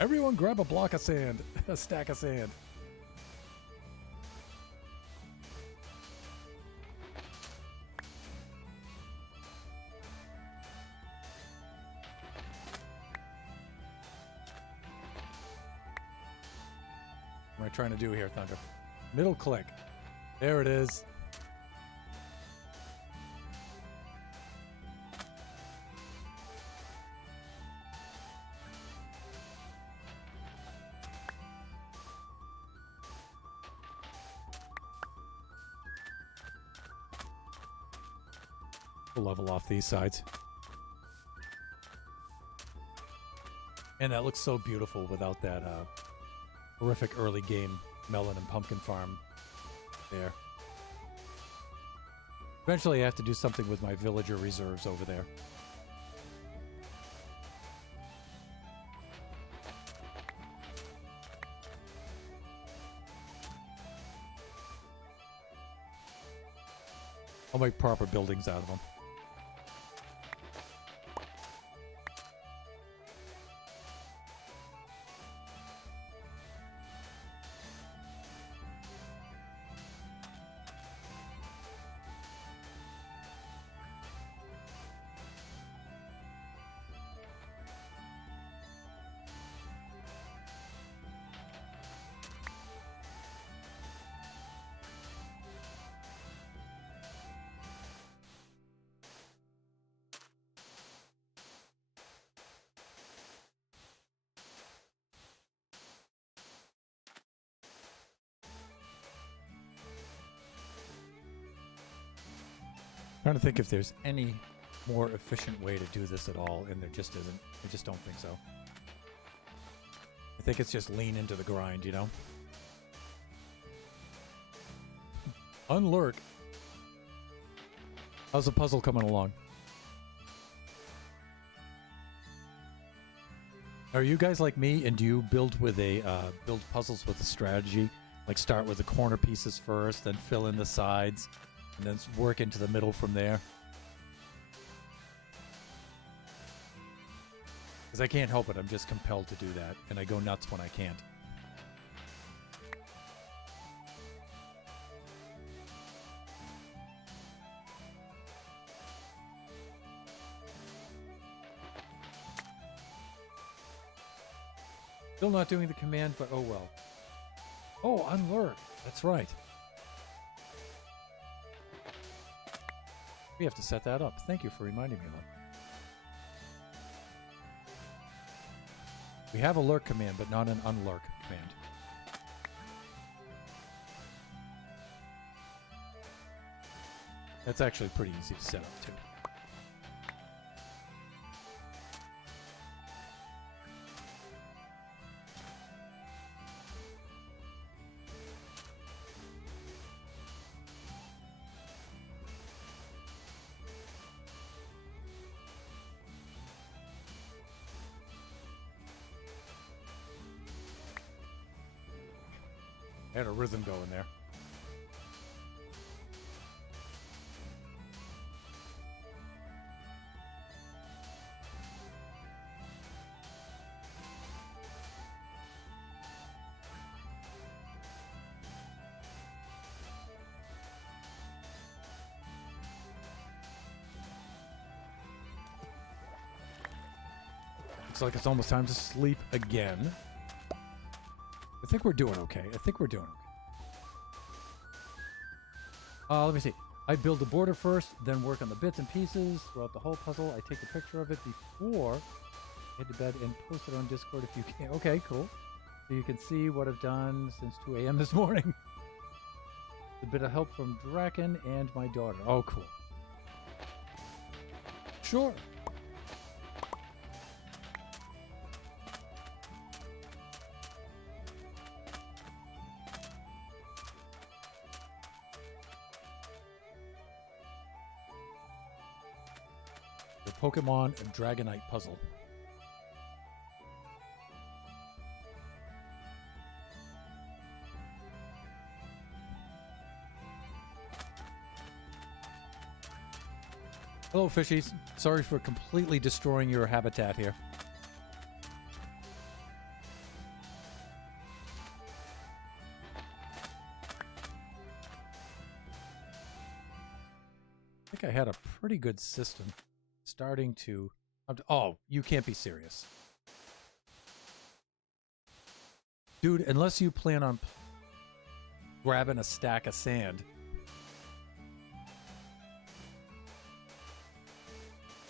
Everyone grab a block of sand, a stack of sand. What am I trying to do here, Thunder? Middle click. There it is. We'll level off these sides. And that looks so beautiful without that horrific early game melon and pumpkin farm there. Eventually I have to do something with my villager reserves over there. I'll make proper buildings out of them. Trying to think if there's any more efficient way to do this at all, and there just isn't. I just don't think so. I think it's just lean into the grind, you know? Unlurk. How's the puzzle coming along? Are you guys like me, and do you build with a build puzzles with a strategy? Like start with the corner pieces first, then fill in the sides, and then work into the middle from there? Because I can't help it, I'm just compelled to do that, and I go nuts when I can't. Still not doing the command, but oh well. Oh, unlurk. That's right. We have to set that up. Thank you for reminding me of that. We have a lurk command, but not an unlurk command. That's actually pretty easy to set up, too. I had a rhythm going there. Looks like it's almost time to sleep again. I think we're doing okay. Let me see. I build the border first, then work on the bits and pieces throughout the whole puzzle. I take a picture of it before I head to bed and post it on Discord if you can. Okay, cool. So you can see what I've done since 2 a.m. this morning. A bit of help from Draken and my daughter. Oh, cool. Sure. Pokemon and Dragonite puzzle. Hello, fishies. Sorry for completely destroying your habitat here. I think I had a pretty good system. Starting to... Oh, you can't be serious. Dude, unless you plan on grabbing a stack of sand...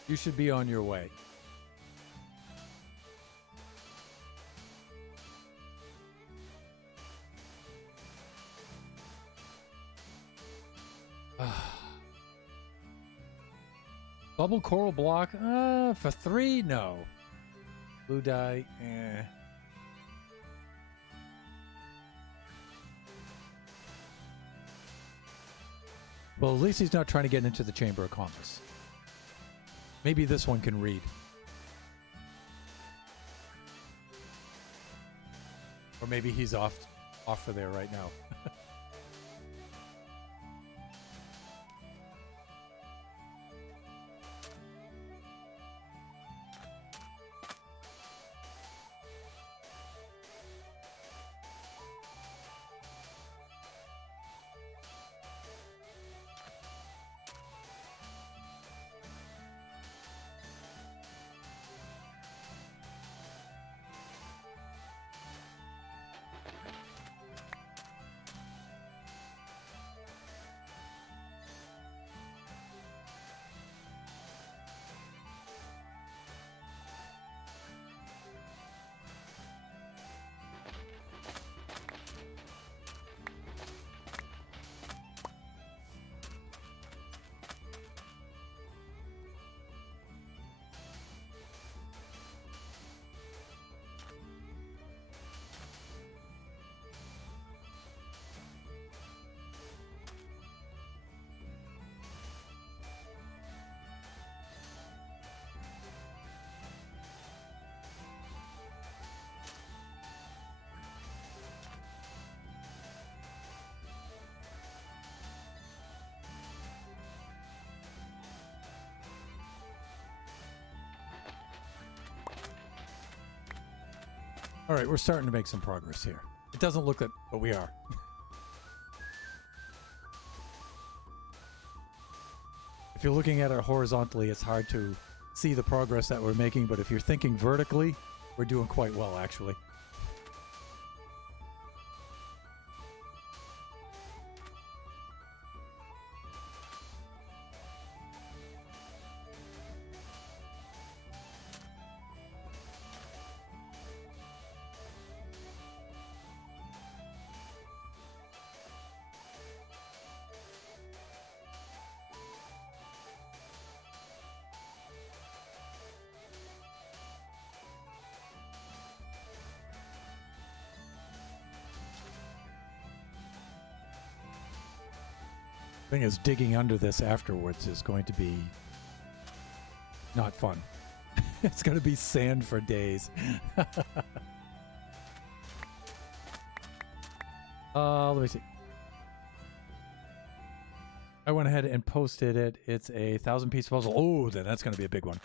you should be on your way. Bubble coral block? For 3? No. Blue dye? Eh. Well, at least he's not trying to get into the Chamber of Commerce. Maybe this one can read. Or maybe he's off for there right now. All right, we're starting to make some progress here. It doesn't look that, but we are. If you're looking at it horizontally, it's hard to see the progress that we're making, but if you're thinking vertically, we're doing quite well, actually. Thing is, digging under this afterwards is going to be not fun. It's going to be sand for days. Let me see. I went ahead and posted it. It's a 1,000-piece puzzle. Oh, then that's going to be a big one.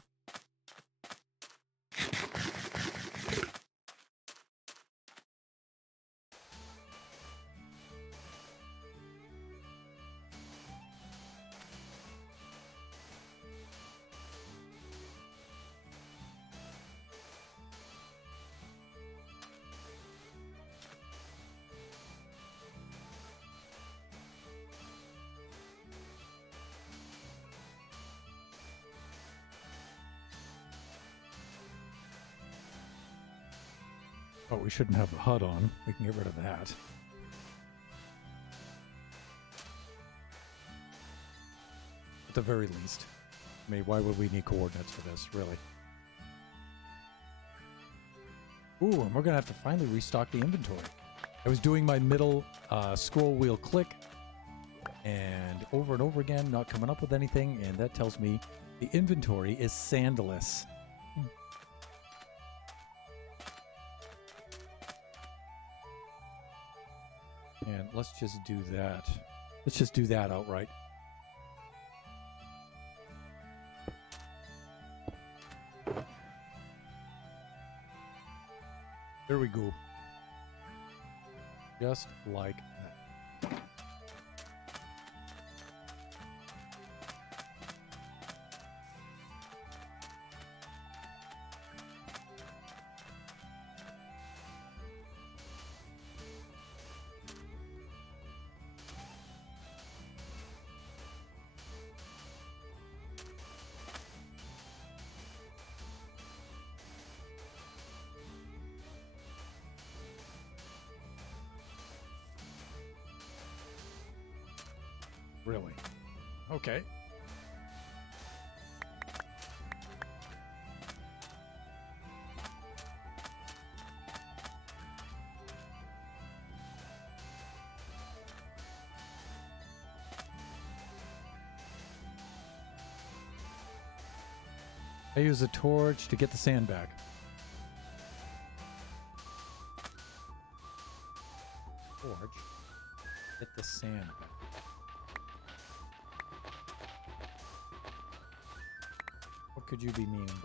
Oh, we shouldn't have the HUD on. We can get rid of that. At the very least. I mean, why would we need coordinates for this, really? Ooh, and we're going to have to finally restock the inventory. I was doing my middle scroll wheel click, and over again, not coming up with anything, and that tells me the inventory is sandless. And let's just do that. Let's just do that outright. There we go. Just like that. Really? Okay. I use a torch to get the sand back. Torch. Get the sand back. What could you be meaning by that?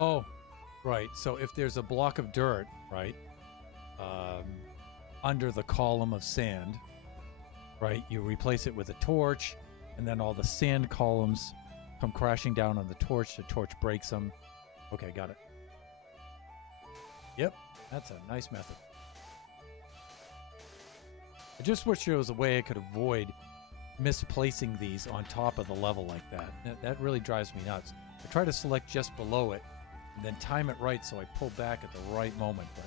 Oh, right. So if there's a block of dirt, right, under the column of sand, right, you replace it with a torch, and then all the sand columns come crashing down on the torch breaks them. Okay, got it. Yep, that's a nice method. I just wish there was a way I could avoid misplacing these on top of the level like that. That really drives me nuts. I try to select just below it and then time it right so I pull back at the right moment, but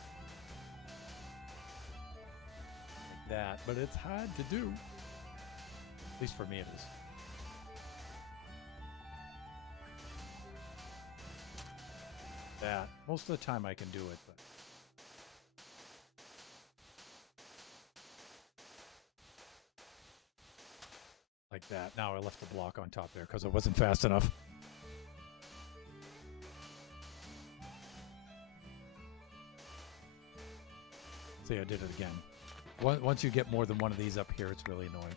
like that. But it's hard to do. At least for me it is. That. Most of the time I can do it, but like that. Now I left the block on top there because it wasn't fast enough. See, I did it again. Once you get more than one of these up here, it's really annoying.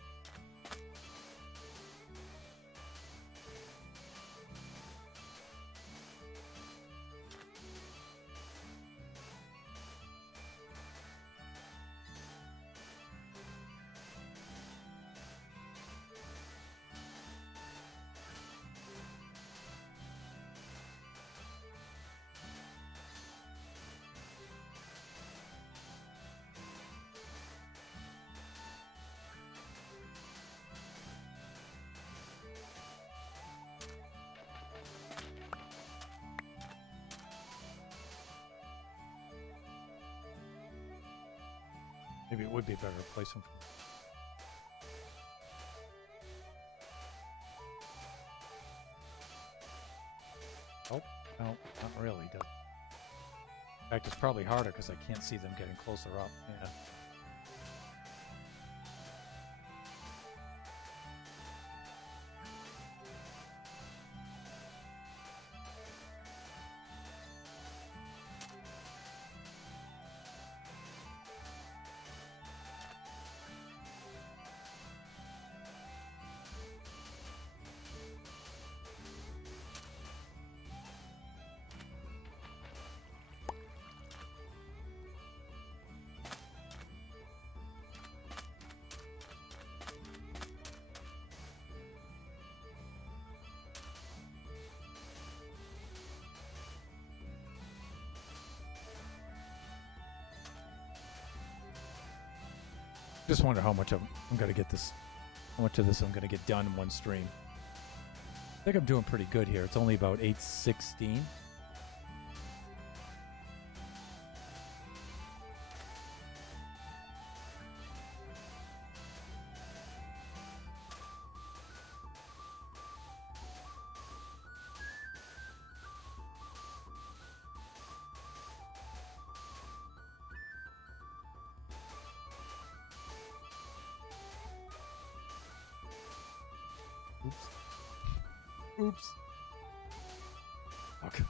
Maybe it would be better to place them. Oh, no, not really. Does. In fact, it's probably harder because I can't see them getting closer up. Yeah. Just wonder how much I'm going to get this, how much of this I'm going to get done in one stream. I think I'm doing pretty good here. It's only about 8:16. Oops. Okay.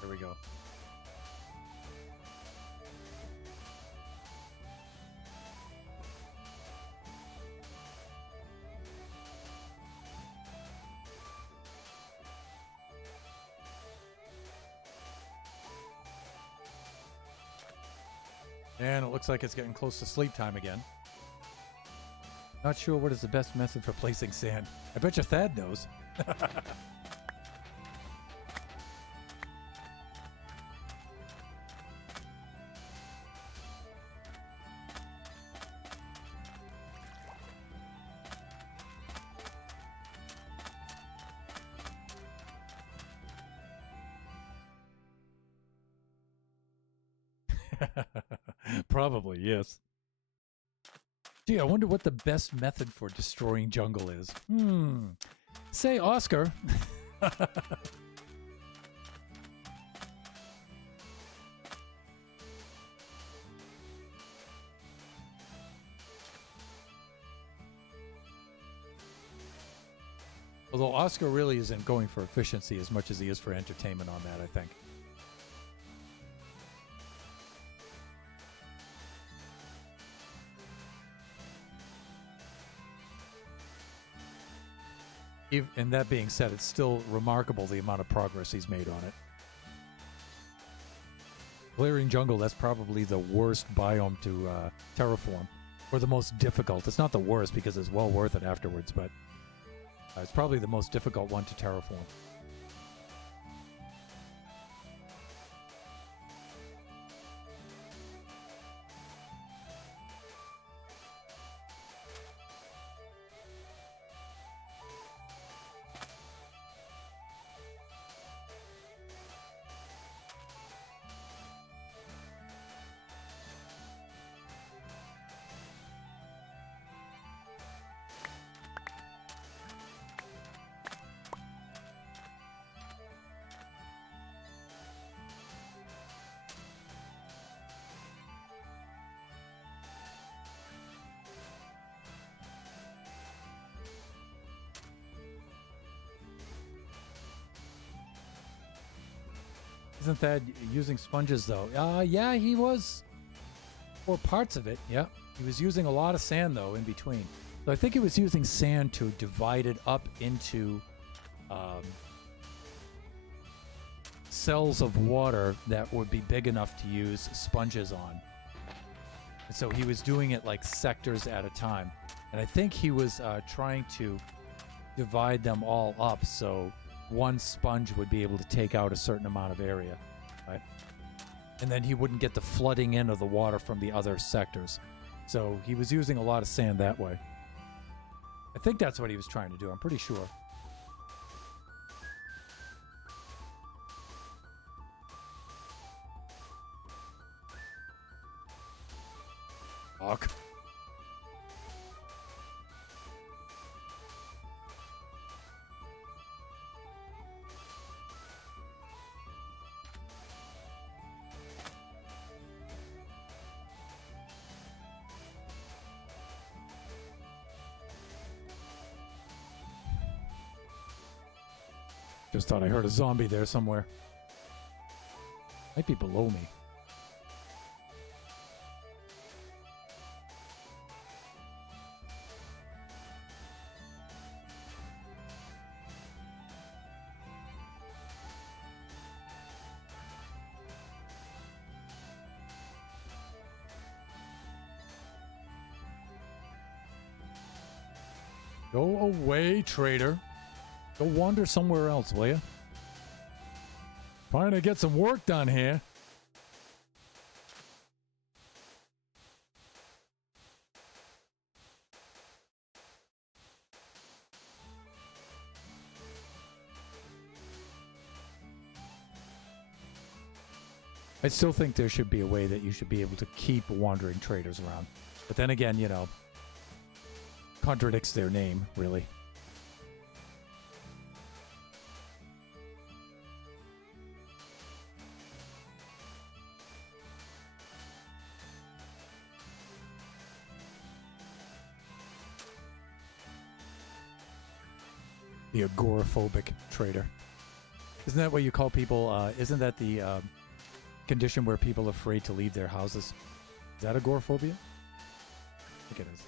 There we go. And it looks like it's getting close to sleep time again. Not sure what is the best method for placing sand. I bet you Thad knows. Probably, yes. Gee, I wonder what the best method for destroying jungle is. Say Oscar. Although Oscar really isn't going for efficiency as much as he is for entertainment on that, I think. And that being said, it's still remarkable the amount of progress he's made on it. Clearing jungle, that's probably the worst biome to terraform, or the most difficult. It's not the worst because it's well worth it afterwards, but it's probably the most difficult one to terraform. Isn't that using sponges, though? Yeah, he was. For parts of it, yeah. He was using a lot of sand, though, in between. So I think he was using sand to divide it up into cells of water that would be big enough to use sponges on. And so he was doing it like sectors at a time. And I think he was trying to divide them all up so one sponge would be able to take out a certain amount of area, right? And then he wouldn't get the flooding in of the water from the other sectors. So he was using a lot of sand that way. I think that's what he was trying to do. I'm pretty sure. Fuck. Just thought I heard a zombie there somewhere. Might be below me. Go away, traitor. Go wander somewhere else, will you? Trying to get some work done here. I still think there should be a way that you should be able to keep wandering traders around. But then again, you know, contradicts their name, really. The agoraphobic trader. Isn't that what you call people? Isn't that the condition where people are afraid to leave their houses? Is that agoraphobia? I think it is.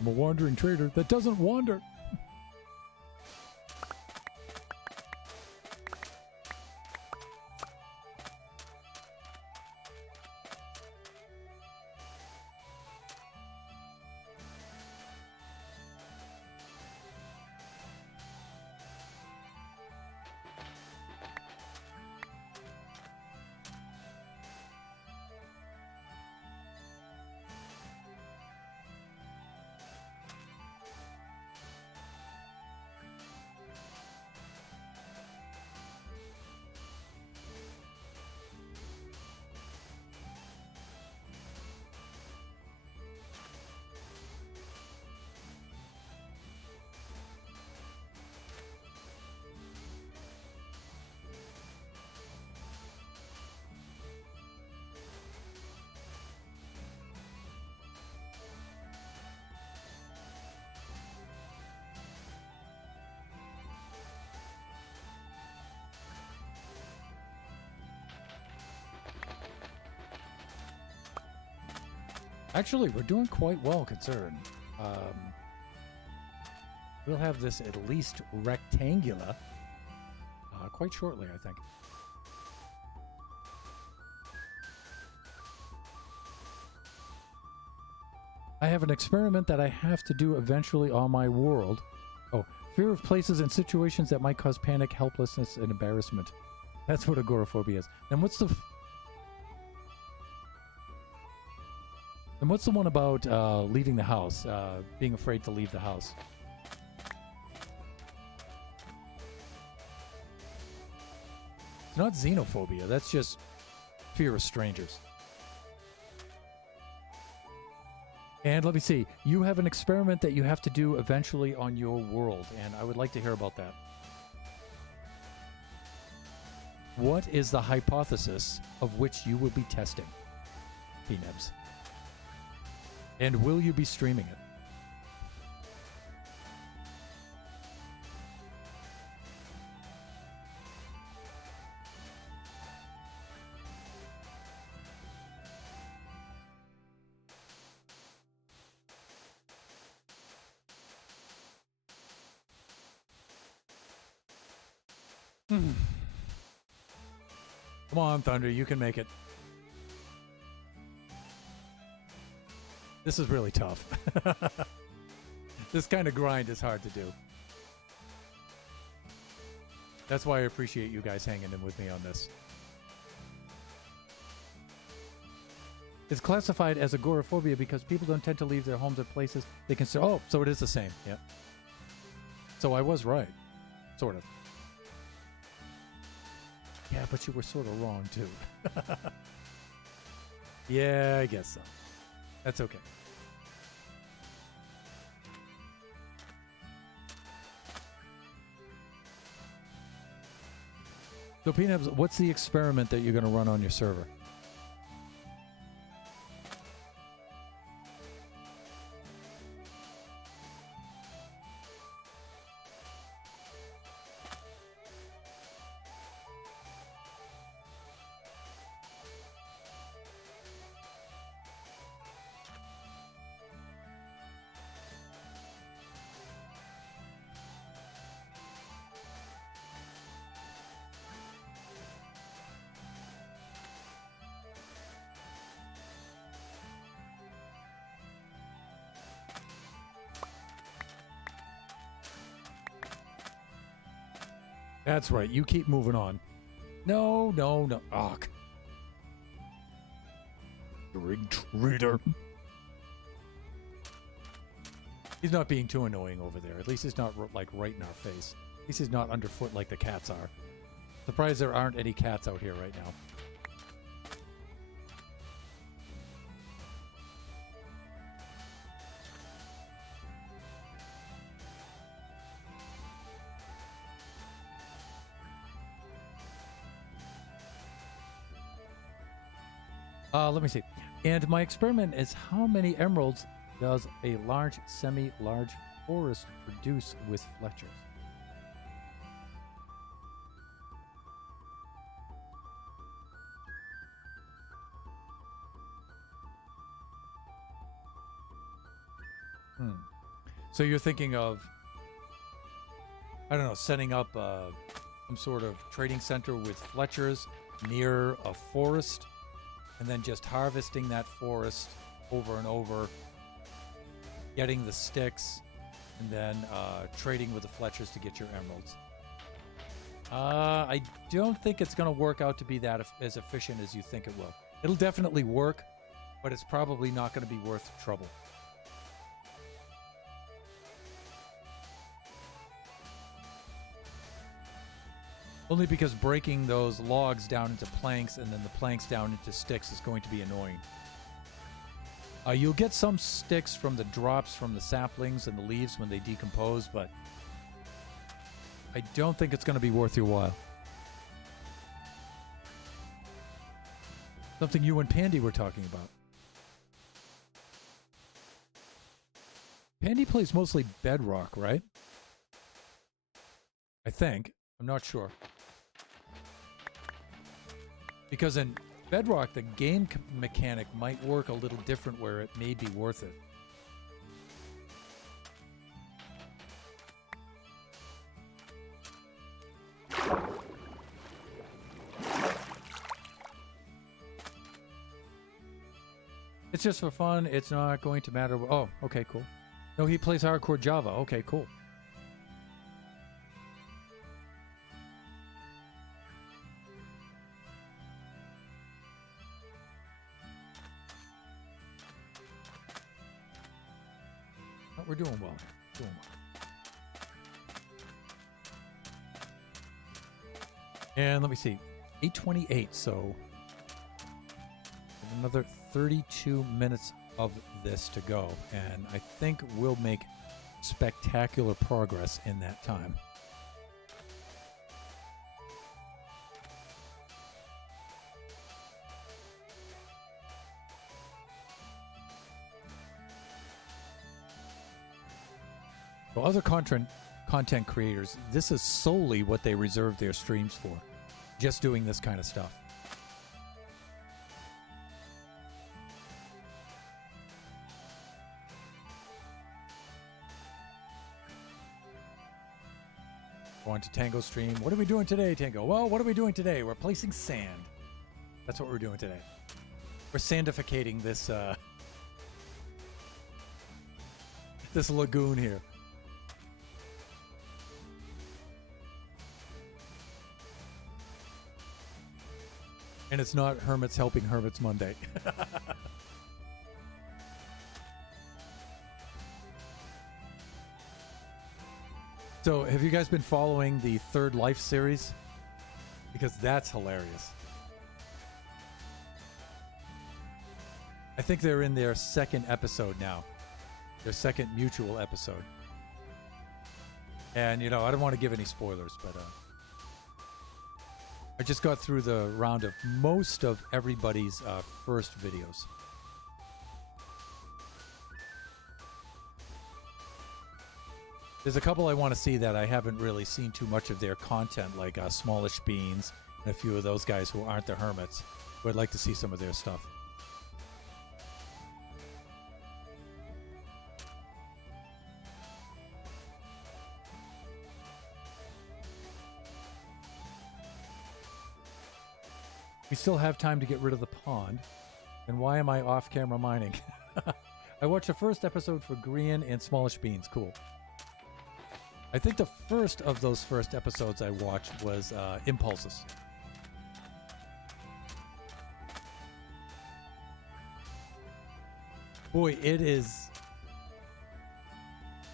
I'm a wandering trader that doesn't wander. Actually, we're doing quite well considering. We'll have this at least rectangular quite shortly, I think. I have an experiment that I have to do eventually on my world. Oh, fear of places and situations that might cause panic, helplessness, and embarrassment. That's what agoraphobia is. Then what's the... And what's the one about leaving the house, being afraid to leave the house? It's not xenophobia, that's just fear of strangers. And let me see, you have an experiment that you have to do eventually on your world, and I would like to hear about that. What is the hypothesis of which you will be testing, PNebs? And will you be streaming it? Come on, Thunder, you can make it. This is really tough. This kind of grind is hard to do. That's why I appreciate you guys hanging in with me on this. It's classified as agoraphobia because people don't tend to leave their homes or places they can say, oh, so it is the same. Yeah. So I was right. Sort of. Yeah, but you were sort of wrong, too. Yeah, I guess so. That's okay. So, PNebs, what's the experiment that you're going to run on your server? That's right. You keep moving on. No, no, no. Ugh. Rigged reader. He's not being too annoying over there. At least he's not like right in our face. At least he's not underfoot like the cats are. Surprised there aren't any cats out here right now. Let me see. And my experiment is how many emeralds does a large, semi-large forest produce with Fletchers? Hmm. So you're thinking of, I don't know, setting up some sort of trading center with Fletchers near a forest, and then just harvesting that forest over and over, getting the sticks, and then trading with the Fletchers to get your emeralds. I don't think it's going to work out to be that as efficient as you think it will. It'll definitely work, but it's probably not going to be worth the trouble. Only because breaking those logs down into planks and then the planks down into sticks is going to be annoying. You'll get some sticks from the drops from the saplings and the leaves when they decompose, but I don't think it's going to be worth your while. Something you and Pandy were talking about. Pandy plays mostly Bedrock, right? I think. I'm not sure. Because in Bedrock, the game mechanic might work a little different where it may be worth it. It's just for fun. It's not going to matter. Oh, okay, cool. No, he plays hardcore Java. Okay, cool. Oh, we're doing well. Doing well. And let me see. 8:28, so another 32 minutes of this to go, and I think we'll make spectacular progress in that time. For other content creators, this is solely what they reserve their streams for, just doing this kind of stuff. Going to Tango stream. What are we doing today, Tango? Well, what are we doing today? We're placing sand. That's what we're doing today. We're sandificating this this lagoon here. And it's not Hermits Helping Hermits Monday. So, have you guys been following the Third Life series? Because that's hilarious. I think they're in their second episode now. Their second mutual episode. And, you know, I don't want to give any spoilers, but I just got through the round of most of everybody's first videos. There's a couple I want to see that I haven't really seen too much of their content, like Smallish Beans and a few of those guys who aren't the Hermits, who I'd like to see some of their stuff. We still have time to get rid of the pond. And why am I off-camera mining? I watched the first episode for Grian and Smallish Beans. Cool. I think the first of those first episodes I watched was Impulses. Boy, it is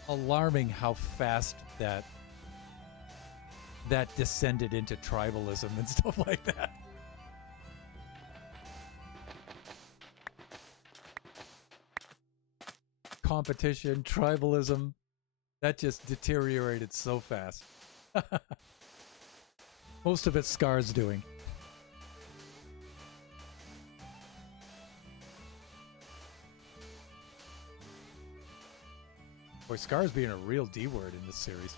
alarming how fast that descended into tribalism and stuff like that. Competition, tribalism. That just deteriorated so fast. Most of it Scar's doing. Boy, Scar's being a real D-word in this series.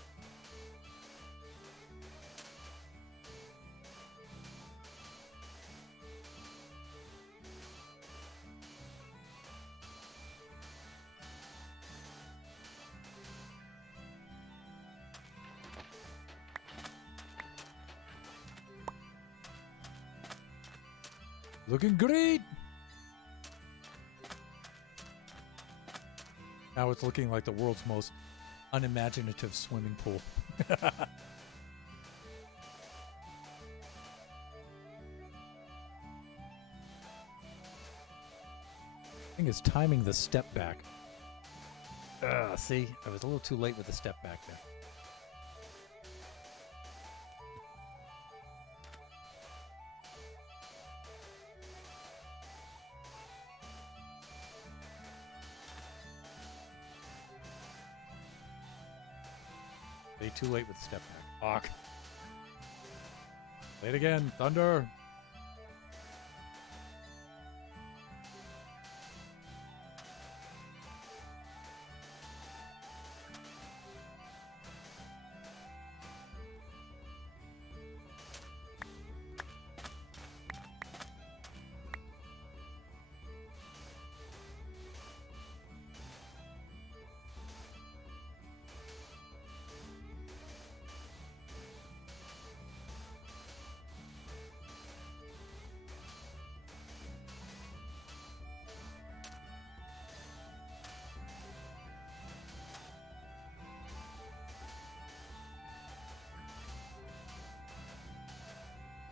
Looking great. Now it's looking like the world's most unimaginative swimming pool. I think it's timing the step back. See, I was a little too late with the step back there. Way too late with the step back. Fuck. Play it again. Thunder.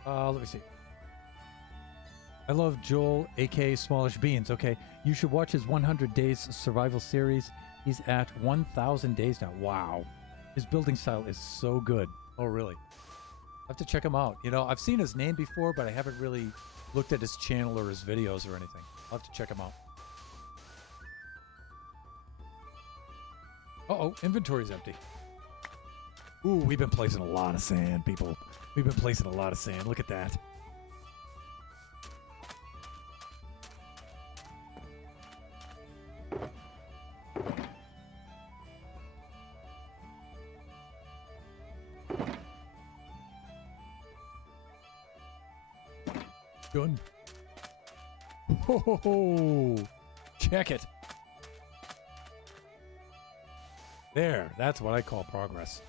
Let me see. I love Joel, aka Smallish Beans. Okay, you should watch his 100 Days Survival series. He's at 1,000 days now. Wow. His building style is so good. Oh, really? I have to check him out. You know, I've seen his name before, but I haven't really looked at his channel or his videos or anything. I'll have to check him out. Uh-oh, inventory's empty. Ooh, we've been placing a lot of sand, people. We've been placing a lot of sand. Look at that. Good. Ho, ho, ho. Check it. There, that's what I call progress.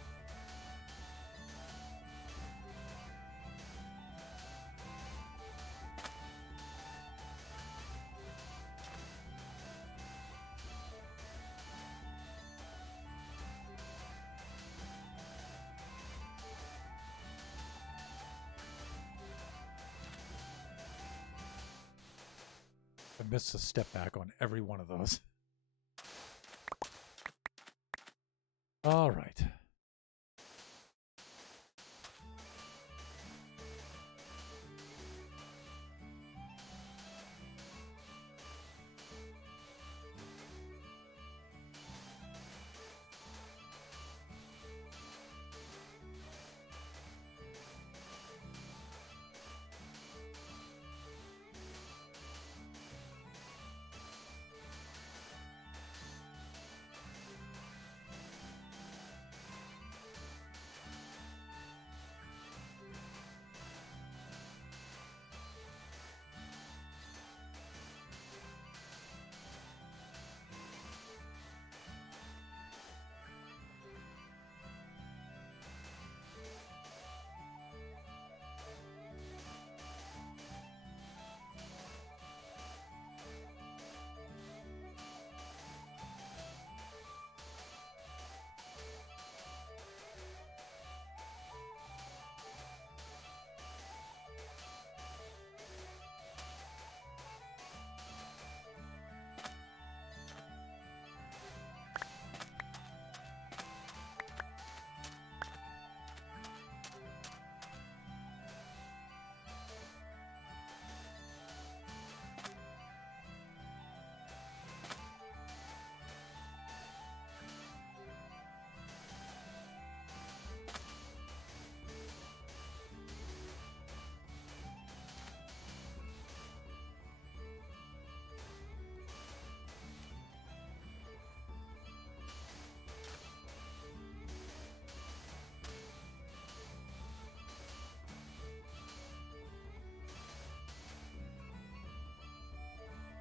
I missed a step back on every one of those. All right.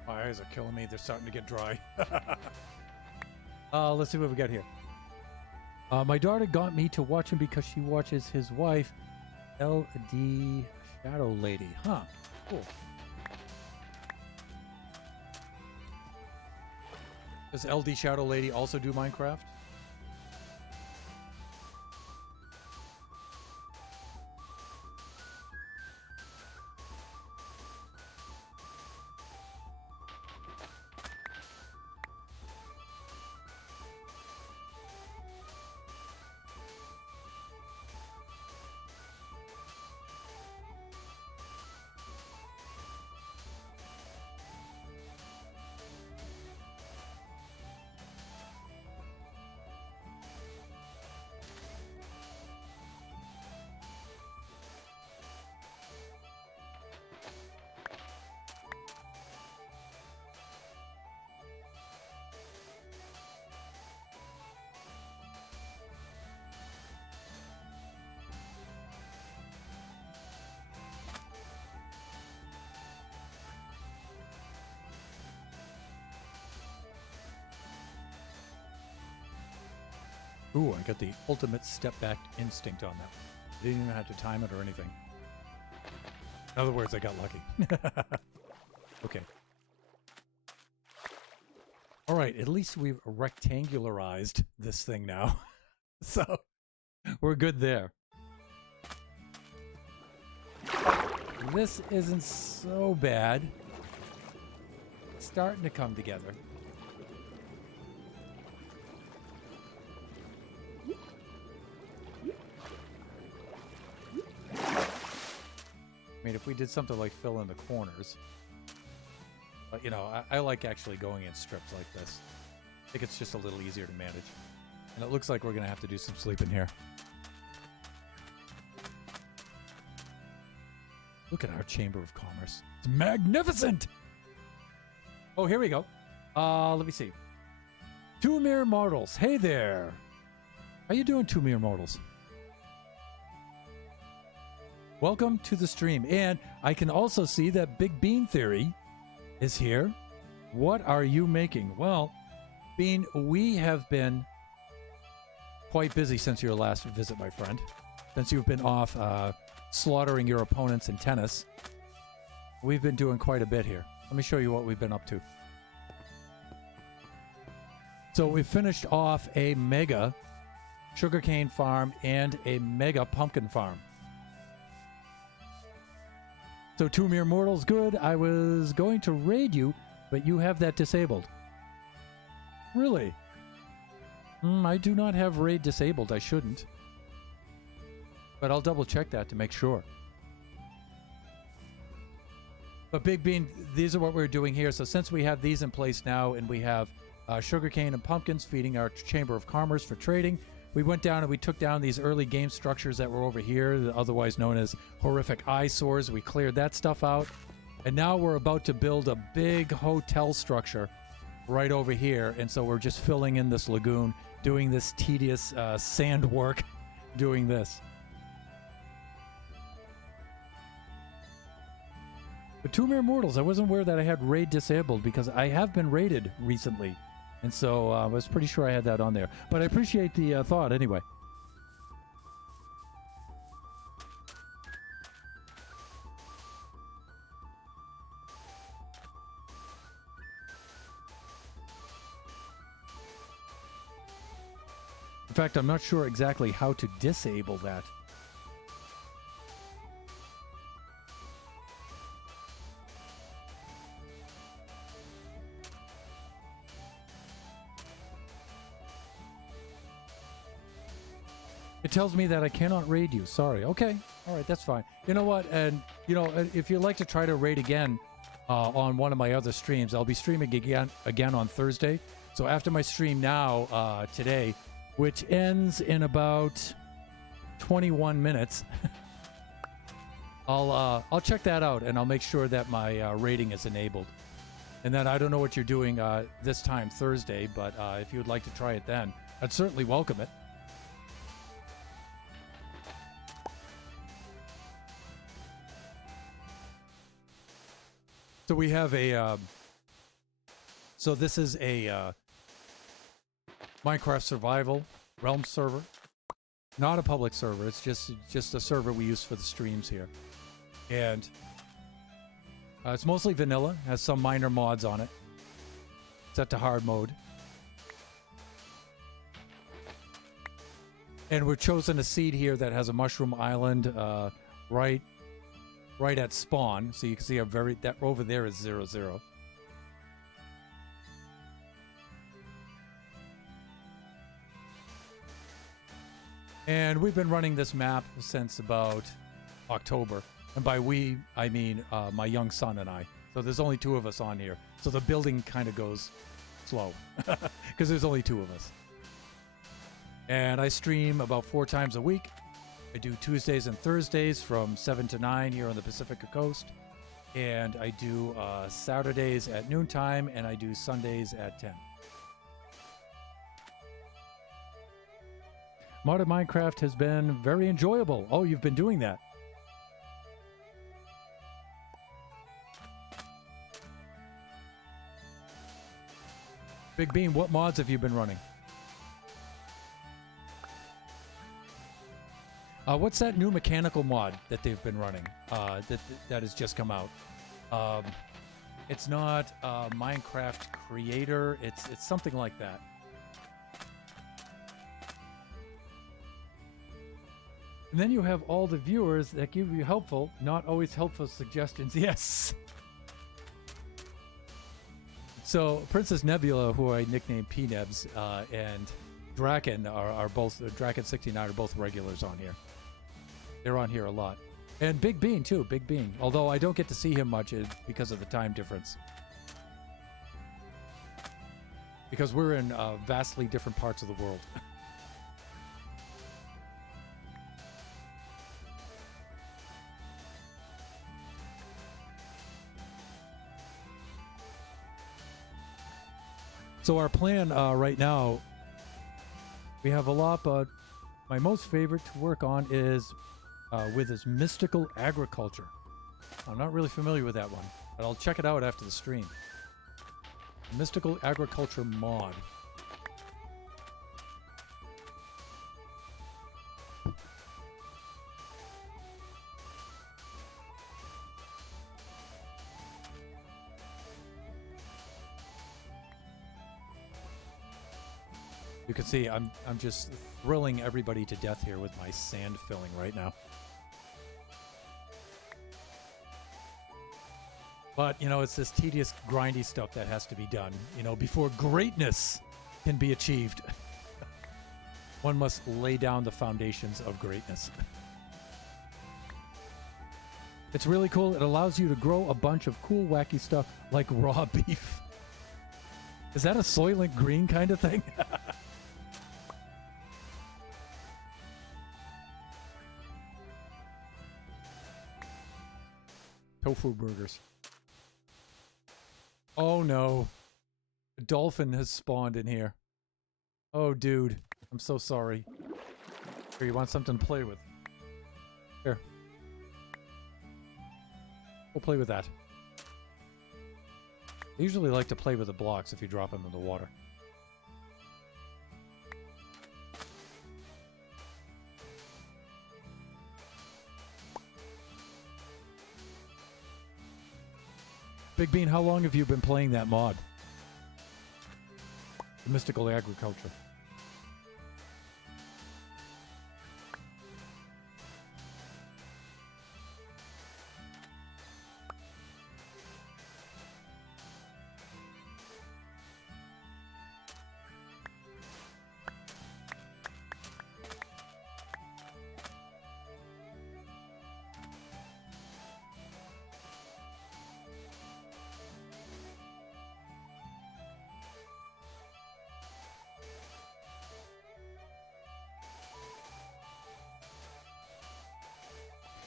My eyes are killing me. They're starting to get dry. Let's see what we got here. My daughter got me to watch him because she watches his wife, LD Shadow Lady. Huh. Cool. Does LD Shadow Lady also do Minecraft? Ooh, I got the ultimate step back instinct on that. Didn't even have to time it or anything. In other words, I got lucky. Okay. All right, at least we've rectangularized this thing now. So we're good there. This isn't so bad. It's starting to come together. I mean, if we did something like fill in the corners, but you know, I like actually going in strips like this. I think it's just a little easier to manage. And it looks like we're going to have to do some sleeping here. Look at our Chamber of Commerce. It's magnificent! Oh, here we go. Let me see. Two Mere Mortals. Hey there. How you doing, Two Mere Mortals? Welcome to the stream. And I can also see that Big Bean Theory is here. What are you making? Well, Bean, we have been quite busy since your last visit, my friend. Since you've been off slaughtering your opponents in tennis, we've been doing quite a bit here. Let me show you what we've been up to. So we finished off a mega sugarcane farm and a mega pumpkin farm. So Two Mere Mortals, good. I was going to raid you, but you have that disabled. Really? I do not have raid disabled. I shouldn't. But I'll double check that to make sure. But Big Bean, these are what we're doing here. So since we have these in place now and we have sugarcane and pumpkins feeding our Chamber of Commerce for trading, we went down and we took down these early game structures that were over here, otherwise known as horrific eyesores. We cleared that stuff out. And now we're about to build a big hotel structure right over here. And so we're just filling in this lagoon, doing this tedious sand work, doing this. But Two Mere Mortals, I wasn't aware that I had raid disabled because I have been raided recently. And so I was pretty sure I had that on there. But I appreciate the thought anyway. In fact, I'm not sure exactly how to disable that. It tells me that I cannot raid you. Sorry. Okay. All right. That's fine. You know what? And, you know, if you'd like to try to raid again on one of my other streams, I'll be streaming again on Thursday. So after my stream now today, which ends in about 21 minutes, I'll check that out and I'll make sure that my rating is enabled. And then I don't know what you're doing this time Thursday, but if you would like to try it then, I'd certainly welcome it. So we have a, so this is a Minecraft Survival Realm server, not a public server. It's just a server we use for the streams here, and it's mostly vanilla. Has some minor mods on it. Set to hard mode, And we're chosen a seed here that has a mushroom island right at spawn. So you can see that over there is 0, 0. And we've been running this map since about October. And by we, I mean my young son and I. So there's only 2 of us on here. So the building kind of goes slow because there's only 2 of us. And I stream about 4 times a week. I do Tuesdays and Thursdays from 7 to 9 here on the Pacific Coast. And I do Saturdays at noontime, and I do Sundays at 10. Modern Minecraft has been very enjoyable. Oh, you've been doing that. Big Bean, what mods have you been running? What's that new mechanical mod that they've been running that has just come out? It's not Minecraft Creator. It's something like that. And then you have all the viewers that give you helpful, not always helpful suggestions. Yes. So Princess Nebula, who I nicknamed P-Nebs, and Draken are both Draken69 are both regulars on here. They're on here a lot. And Big Bean too, Big Bean. Although I don't get to see him much because of the time difference. Because we're in vastly different parts of the world. So our plan right now, we have a lot, but my most favorite to work on is with this mystical agriculture. I'm not really familiar with that one, but I'll check it out after the stream. Mystical agriculture mod. You can see I'm just thrilling everybody to death here with my sand filling right now. But, you know, it's this tedious, grindy stuff that has to be done, you know, before greatness can be achieved. One must lay down the foundations of greatness. It's really cool. It allows you to grow a bunch of cool, wacky stuff like raw beef. Is that a Soylent Green kind of thing? Tofu burgers. Oh no. A dolphin has spawned in here. Oh dude. I'm so sorry. Here, you want something to play with? Here. We'll play with that. I usually like to play with the blocks if you drop them in the water. Big Bean, how long have you been playing that mod? The Mystical Agriculture.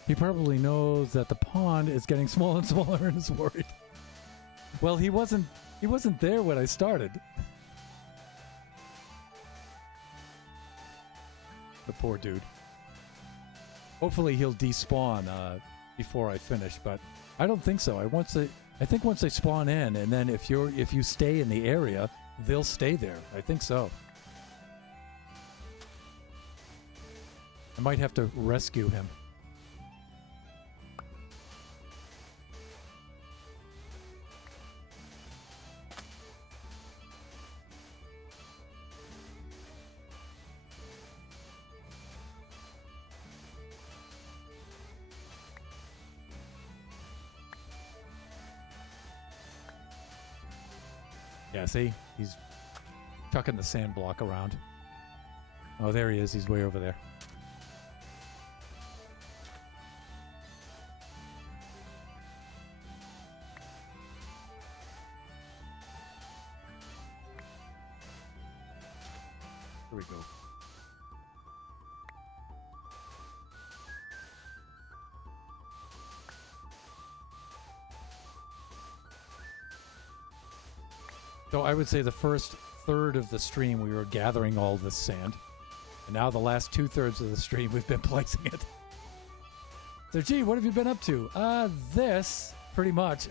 He probably knows that the pond is getting smaller and smaller and is worried. Well, he wasn't there when I started. The poor dude. Hopefully he'll despawn before I finish, but I don't think so. I think once they spawn in, and then if you stay in the area, they'll stay there. I think so. I might have to rescue him. Yeah, see? He's chucking the sand block around. Oh, there he is. He's way over there. Here we go. So I would say the first third of the stream we were gathering all this sand. And now the last 2/3 of the stream we've been placing it. So gee, what have you been up to? This, pretty much.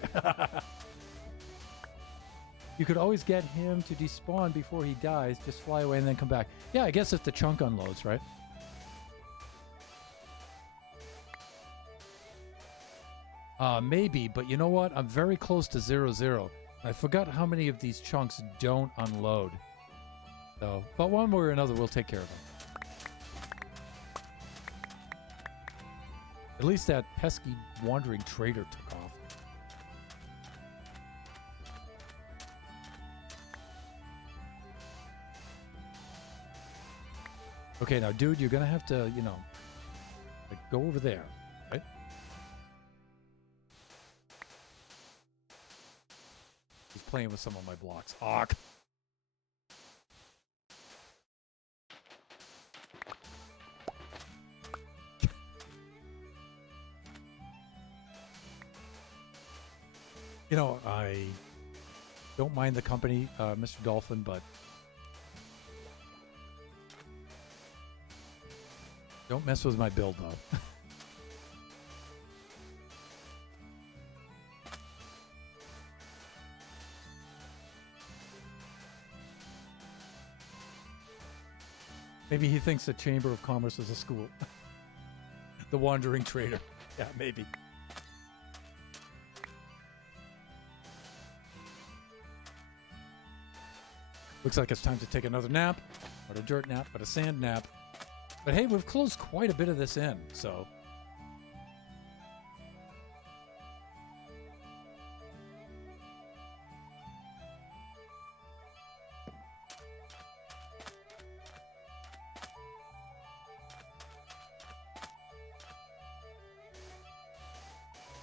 You could always get him to despawn before he dies. Just fly away and then come back. Yeah, I guess if the chunk unloads, right? Maybe, but you know what? I'm very close to 0-0. I forgot how many of these chunks don't unload. So, but one way or another, we'll take care of them. At least that pesky wandering trader took off. Okay, now, dude, you're going to have to, you know, like, go over there, right? He's playing with some of my blocks. Hawk. You know, I don't mind the company, Mr. Dolphin, but don't mess with my build, though. Maybe he thinks the Chamber of Commerce is a school. The Wandering Trader. Yeah, maybe. Looks like it's time to take another nap. Not a dirt nap, but a sand nap. But hey, we've closed quite a bit of this in, so.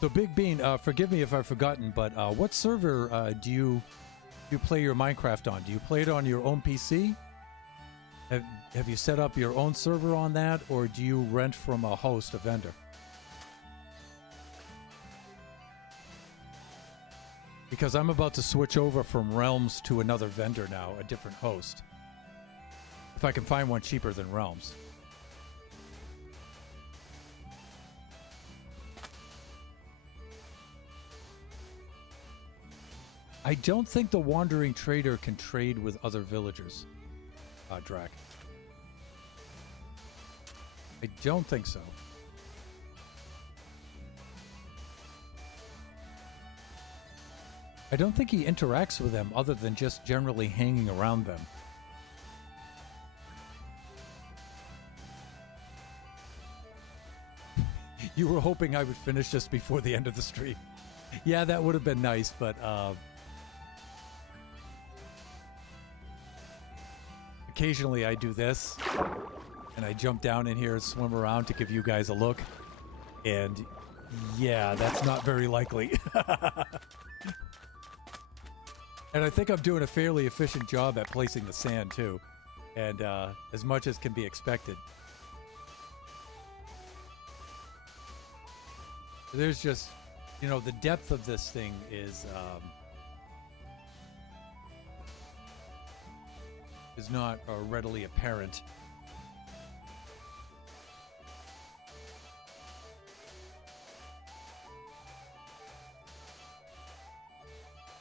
So Big Bean, forgive me if I've forgotten, but what server do you play your Minecraft on? Do you play it on your own PC? Have you set up your own server on that, or do you rent from a host, a vendor? Because I'm about to switch over from Realms to another vendor now, a different host. If I can find one cheaper than Realms. I don't think the Wandering Trader can trade with other villagers, Drac. I don't think so. I don't think he interacts with them other than just generally hanging around them. You were hoping I would finish just before the end of the stream. Yeah, that would have been nice, but occasionally I do this, and I jump down in here and swim around to give you guys a look. And yeah, that's not very likely. And I think I'm doing a fairly efficient job at placing the sand too. And as much as can be expected. There's just, you know, the depth of this thing is not readily apparent.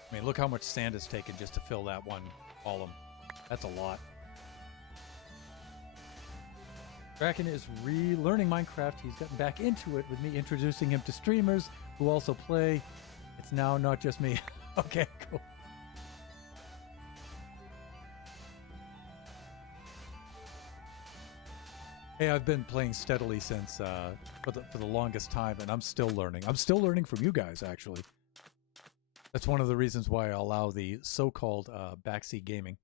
I mean, look how much sand is taken just to fill that one column. That's a lot. Kraken is relearning Minecraft. He's gotten back into it with me introducing him to streamers who also play. It's now not just me. Okay, cool. Hey, I've been playing steadily since for the longest time, and I'm still learning. I'm still learning from you guys, actually. That's one of the reasons why I allow the so-called backseat gaming.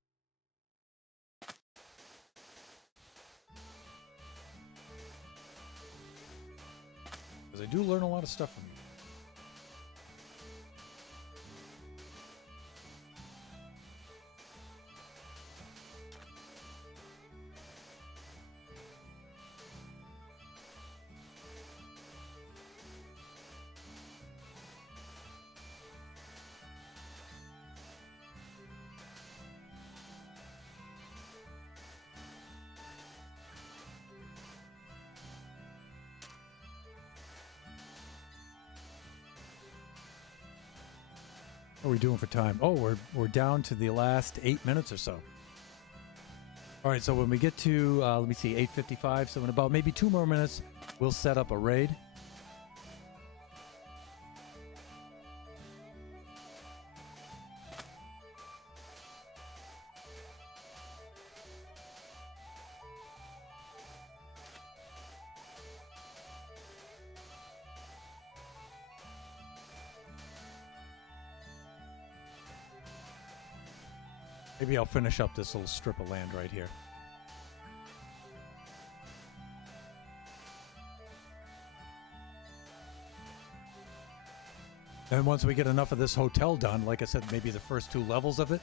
Because I do learn a lot of stuff from you. What are we doing for time? Oh, we're down to the last 8 minutes or so. All right, so when we get to, let me see, 8:55, so in about maybe 2 more minutes, we'll set up a raid. Maybe I'll finish up this little strip of land right here. And once we get enough of this hotel done, like I said, maybe the first 2 levels of it,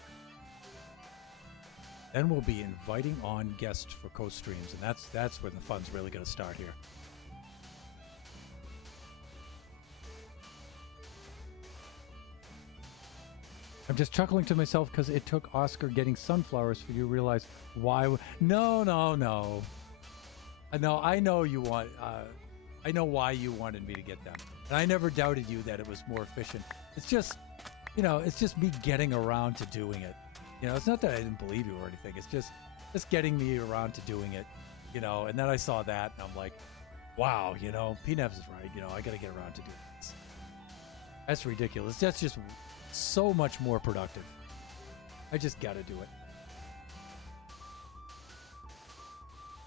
then we'll be inviting on guests for Coast Streams, and that's when the fun's really going to start here. I'm just chuckling to myself because it took Oscar getting sunflowers for you to realize why. No. No, I know you want. I know why you wanted me to get them, and I never doubted you that it was more efficient. It's just, it's just me getting around to doing it. It's not that I didn't believe you or anything. It's just getting me around to doing it. And then I saw that, and I'm like, wow, PNEVs is right. I got to get around to doing this. That's ridiculous. That's just so much more productive. I just got to do it.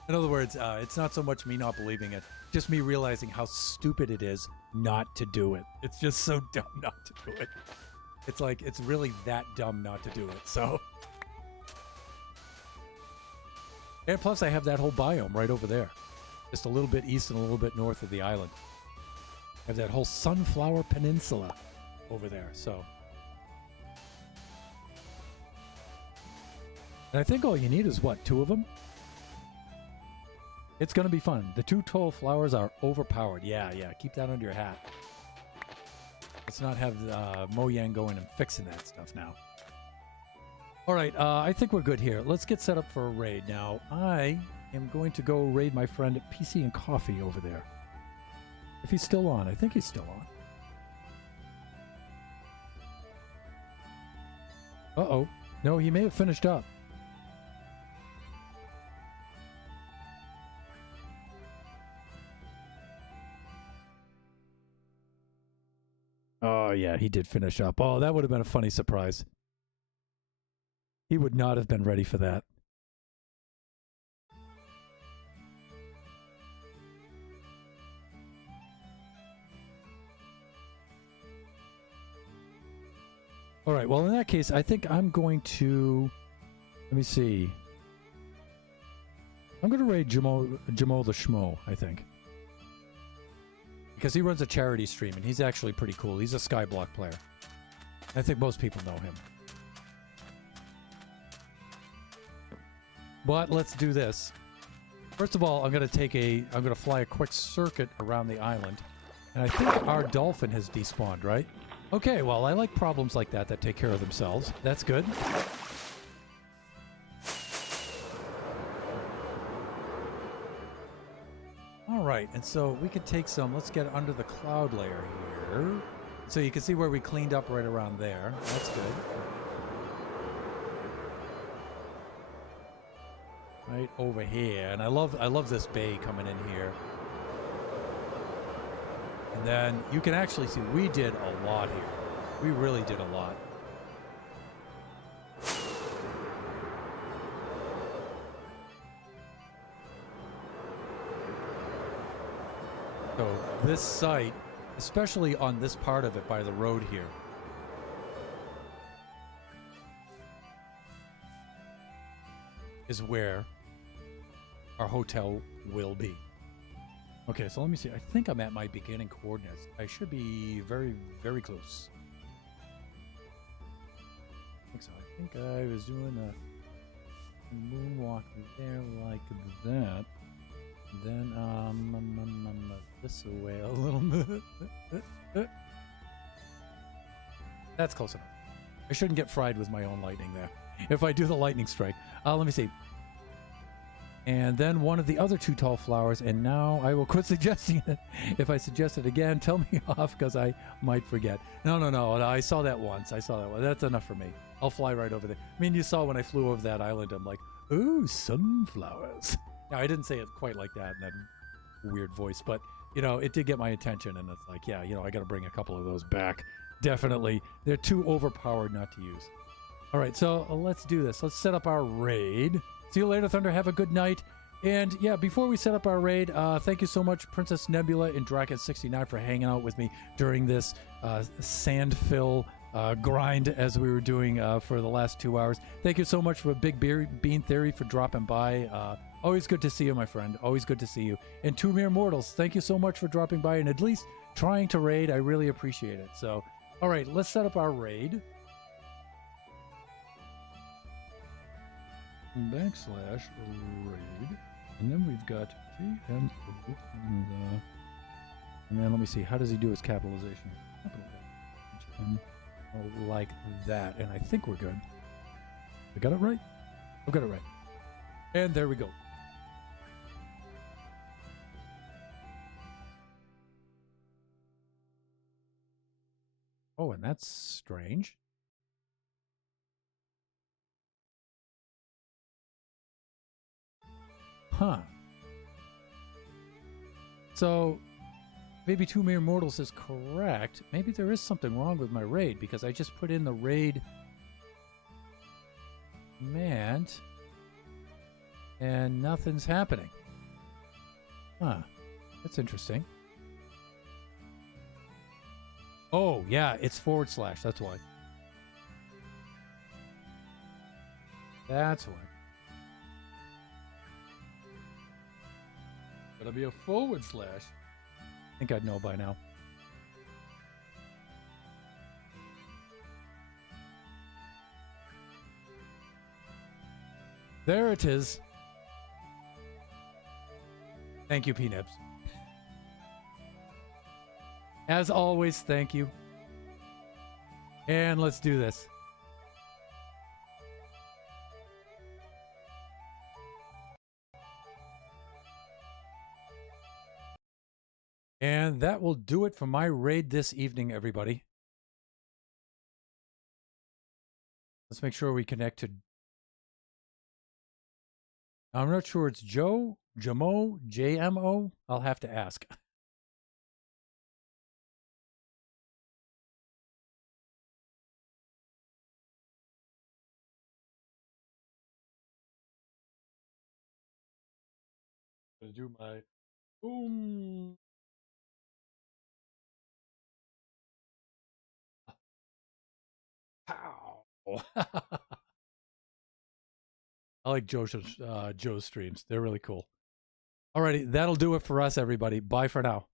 In other words, it's not so much me not believing it, just me realizing how stupid it is not to do it. It's just so dumb not to do it. It's like, it's really that dumb not to do it, so. And plus I have that whole biome right over there. Just a little bit east and a little bit north of the island. I have that whole Sunflower Peninsula over there, so. And I think all you need is, what, 2 of them? It's going to be fun. The 2 tall flowers are overpowered. Yeah, keep that under your hat. Let's not have Mojang going and fixing that stuff now. All right, I think we're good here. Let's get set up for a raid. Now, I am going to go raid my friend PC and Coffee over there. If he's still on. I think he's still on. Uh-oh. No, he may have finished up. Oh, yeah, he did finish up. Oh, that would have been a funny surprise. He would not have been ready for that. All right, well, in that case, I think I'm going to... Let me see. I'm going to raid Jamo the Schmo, I think. Because he runs a charity stream, and he's actually pretty cool. He's a Skyblock player. I think most people know him. But let's do this. First of all, I'm going to fly a quick circuit around the island. And I think our dolphin has despawned, right? Okay, well, I like problems like that take care of themselves. That's good. All right, and so we could take some, let's get under the cloud layer here. So you can see where we cleaned up right around there. That's good. Right over here. And I love this bay coming in here. And then you can actually see we did a lot here. We really did a lot. So this site, especially on this part of it by the road here, is where our hotel will be. Okay, so let me see. I think I'm at my beginning coordinates. I should be very, very close. I think so. I think I was doing a moonwalk there like that. Then, this way a little. That's close enough. I shouldn't get fried with my own lightning there. If I do the lightning strike. Let me see. And then one of the other two tall flowers, and now I will quit suggesting it. If I suggest it again, tell me off because I might forget. No. I saw that once. I saw that one. That's enough for me. I'll fly right over there. I mean, you saw when I flew over that island, I'm like, ooh, sunflowers. Now, I didn't say it quite like that in that weird voice, but, you know, it did get my attention, and it's like, yeah, you know, I got to bring a couple of those back. Definitely. They're too overpowered not to use. All right, so let's do this. Let's set up our raid. See you later, Thunder. Have a good night. And yeah, before we set up our raid, thank you so much, Princess Nebula and Draken69, for hanging out with me during this sandfill grind as we were doing for the last 2 hours. Thank you so much for Big Bean Theory for dropping by. Always good to see you, my friend. Always good to see you. And Two Mere Mortals, thank you so much for dropping by and at least trying to raid. I really appreciate it. So, all right, let's set up our raid. Backslash raid, and then we've got GMO, and then let me see, how does he do his capitalization? GMO, like that, and I think we're good. I got it right? I've got it right. And there we go. Oh, and that's strange. Huh. So, maybe Two Mere Mortals is correct. Maybe there is something wrong with my raid because I just put in the raid command and nothing's happening. Huh. That's interesting. Oh, yeah, it's /. That's why. That's why. Gotta be a /. I think I'd know by now. There it is. Thank you, P-Nibs. As always, thank you. And let's do this. And that will do it for my raid this evening, everybody. Let's make sure we connect to... I'm not sure it's Joe, Jamo, JMO. I'll have to ask. I'm gonna do my boom. Pow. I like Joe's streams. They're really cool. Alrighty, that'll do it for us, everybody. Bye for now.